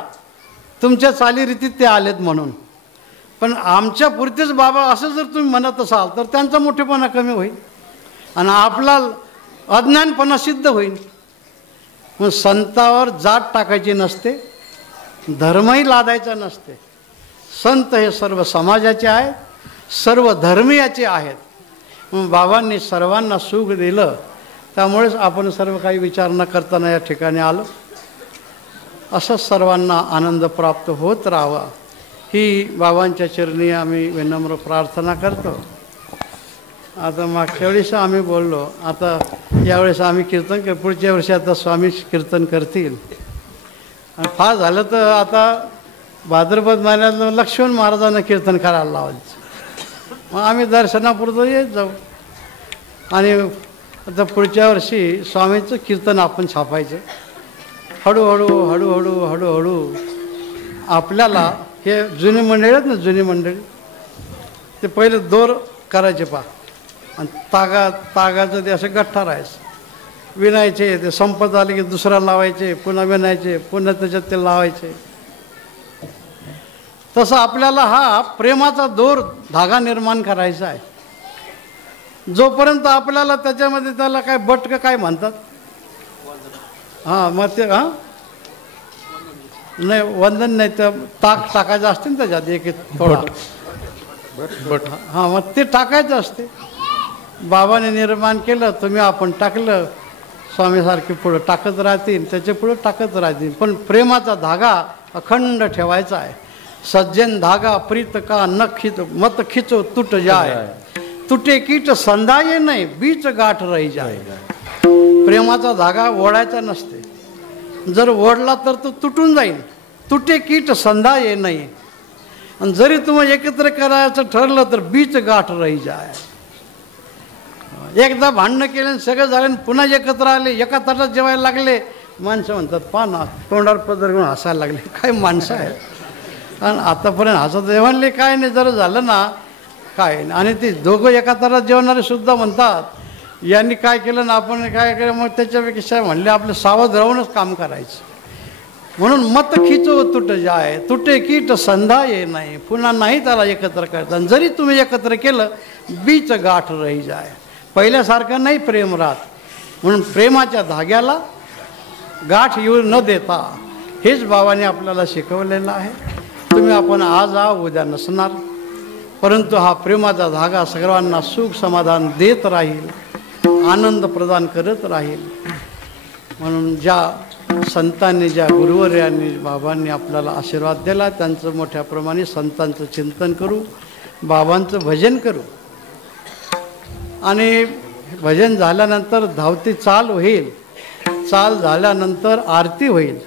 तुमच्या चालीरीतीत ते आलेत म्हणून. पण आमच्या पुरतेच बाबा असं जर तुम्ही म्हणत असाल तर त्यांचा मोठेपणा कमी होईल आणि आपला अज्ञानपणा सिद्ध होईल. मग संतावर जात टाकायची नसते, धर्मही लादायचा नसते. संत हे सर्व समाजाचे आहेत, सर्व धर्मीयाचे आहेत. मग बाबांनी सर्वांना सुख दिलं, त्यामुळेच आपण सर्व काही विचार न करताना या ठिकाणी आलो. असंच सर्वांना आनंद प्राप्त होत राहावा ही बाबांच्या चरणी आम्ही विनम्र प्रार्थना करतो. आता मागच्या वेळेस आम्ही बोललो, आता यावेळेस आम्ही कीर्तन पुढच्या वर्षी आता स्वामी कीर्तन करतील. आणि फार झालं तर आता भाद्रपद महिन्यात लक्ष्मण महाराजांना कीर्तन करायला लावायचं. मग आम्ही दर्शनापुरतं येत जाऊ. आणि आता पुढच्या वर्षी स्वामींचं कीर्तन आपण छापायचं. हळूहळू आपल्याला हे जुनी मंडळी आहेत ना, जुनी मंडळी ते पहिले दोर करायचे पहा आणि तागाचं ते असं गठ्ठा राहायचं, विणायचे. ते संपत आले की दुसरा लावायचे, पुन्हा विणायचे, पुन्हा त्याच्यात ते लावायचे. तसं आपल्याला हा प्रेमाचा दोर धागा निर्माण करायचा आहे. जोपर्यंत आपल्याला त्याच्यामध्ये त्याला काय बटकं काय म्हणतात, हां मग ते नाही वंदन नाही तर ताक टाकायचं असते ना त्याच्यात एक थोडा बट हां मग ते टाकायचं असते. बाबाने निर्माण केलं तुम्ही आपण टाकलं स्वामीसारखे पुढं टाकत राहतील त्याचे पुढं टाकत राहतील. पण प्रेमाचा धागा अखंड ठेवायचा आहे. सज्जन धागा प्रीत का न खिच मत खिचो तुट जाय तुटे कीट संधाये नाही बीच गाठ रही जाय. प्रेमाचा धागा ओढायचा नसते. जर ओढला तर तो तुटून जाईल. तुटे कीट संधाये नाही. आणि जरी तुम्हाला एकत्र करायचं ठरलं तर बीच गाठ रही जाय. एकदा भांडणं केलं आणि सगळं झालं आणि पुन्हा एकत्र आले एका ताटात जेवायला लागले माणसं म्हणतात पहा ना तोंडावर पदर घेऊन हसायला लागले. काय माणसं आहे. आणि आतापर्यंत हसत जेवणले काय नाही जर झालं ना काय नाही. आणि ते दोघं एका ताटात जेवणारे सुद्धा म्हणतात यांनी काय केलं ना आपण काय केलं. मग त्याच्यापेक्षा म्हणले आपलं सावध राहूनच काम करायचं. म्हणून मत खिचो तुट जाय तुटे कीट संधा ये नाही. पुन्हा नाही त्याला एकत्र करता. जरी तुम्ही एकत्र केलं बीच गाठ रही जाय. पहिल्यासारखं नाही प्रेम राहत. म्हणून प्रेमाच्या धाग्याला गाठ येऊ न देता हेच बाबाने आपल्याला शिकवलेलं आहे. तुम्ही आपण आज उद्या नसणार परंतु हा प्रेमाचा धागा सर्वांना सुख समाधान देत राहील आनंद प्रदान करत राहील. म्हणून ज्या संतांनी ज्या गुरुवर्यांनी बाबांनी आपल्याला आशीर्वाद दिला त्यांचं मोठ्या प्रमाणे संतांचं चिंतन करू बाबांचं भजन करू. आणि भजन झाल्यानंतर धावती चाल होईल. चाल झाल्यानंतर आरती होईल.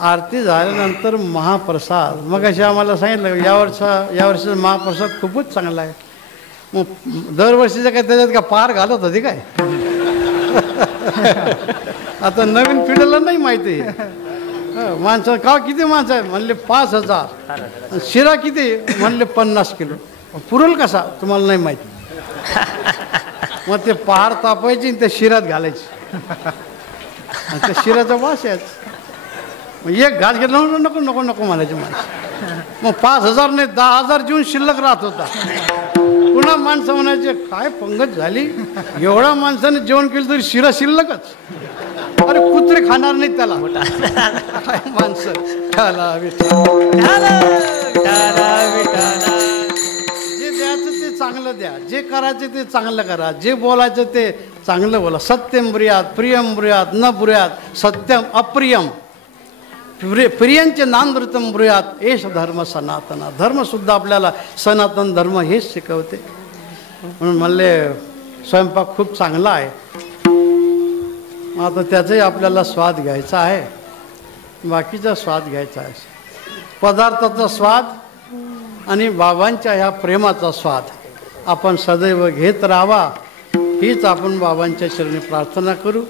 आरती झाल्यानंतर महाप्रसाद. मग असे आम्हाला सांगितलं यावर्षीचा महाप्रसाद खूपच चांगला आहे. मग दरवर्षीचं काय त्याच्यात का पार घालत होती काय. आता नवीन पिढीला नाही माहिती. माणसं का किती माणसं आहे म्हणले 5,000. शिरा किती म्हणले 50 किलो. पुरेल कसा तुम्हाला नाही माहिती. मग ते पहार तापायची आणि त्या शिरात घालायची. त्या शिराचा वास याच. मग एक घास घेतला नको नको नको म्हणायचे माणसं. मग 5,000 नाही 10,000 जीवन शिल्लक राहत होता. पुन्हा माणसं म्हणायचे काय पंगत झाली एवढ्या माणसाने जेवण केलं तरी शिरा शिल्लकच. अरे कुत्रे खाणार नाहीत त्याला. काय माणसं त्याला जे द्यायचं ते चांगलं द्या. जे करायचं ते चांगलं करा. जे बोलायचं ते चांगलं बोला. सत्यम ब्रुयात प्रियम ब्रुयात न ब्रुयात सत्यम अप्रियम प्रियांचे नानृतम ब्रुयात एष धर्म सनातना. धर्मसुद्धा आपल्याला सनातन धर्म हेच शिकवते. म्हणून म्हणले स्वयंपाक खूप चांगला आहे. आता त्याचाही आपल्याला स्वाद घ्यायचा आहे. बाकीचा स्वाद घ्यायचा आहे. पदार्थाचा स्वाद आणि बाबांच्या ह्या प्रेमाचा स्वाद आपण सदैव घेत राहावा हीच आपण बाबांच्या चरणी प्रार्थना करू.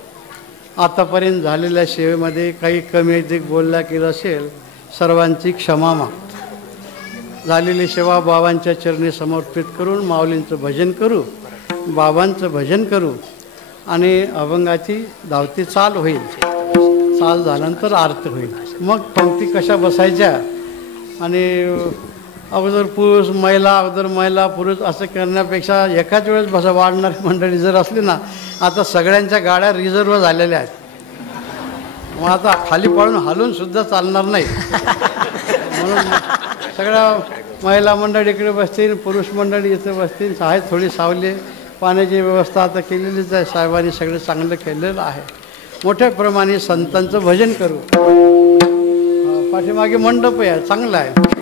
आतापर्यंत झालेल्या सेवेमध्ये काही कमी अधिक बोलल्या केलं असेल सर्वांची क्षमा मागतो. झालेली सेवा बाबांच्या चरणी समर्पित करून माऊलींचं भजन करू बाबांचं भजन करू आणि अभंगाची धावती चाल होईल. चाल झाल्यानंतर आरती होईल. मग पंक्ती कशा बसायच्या आणि अगोदर पुरुष महिला अगोदर महिला पुरुष असं करण्यापेक्षा एकाच वेळेस वाढणारी मंडळी जर असली ना. आता सगळ्यांच्या गाड्या रिझर्व झालेल्या आहेत. मग आता खाली पाडून हालून सुद्धा चालणार नाही. म्हणून सगळ्या महिला मंडळी इकडे बसतील पुरुष मंडळी इथे बसतील. आहेत थोडी सावली पाण्याची व्यवस्था आता केलेलीच आहे. साहेबांनी सगळं चांगलं केलेलं आहे. मोठ्या प्रमाणे संतांचं भजन करू. पाठीमागे मंडप आहे चांगला आहे.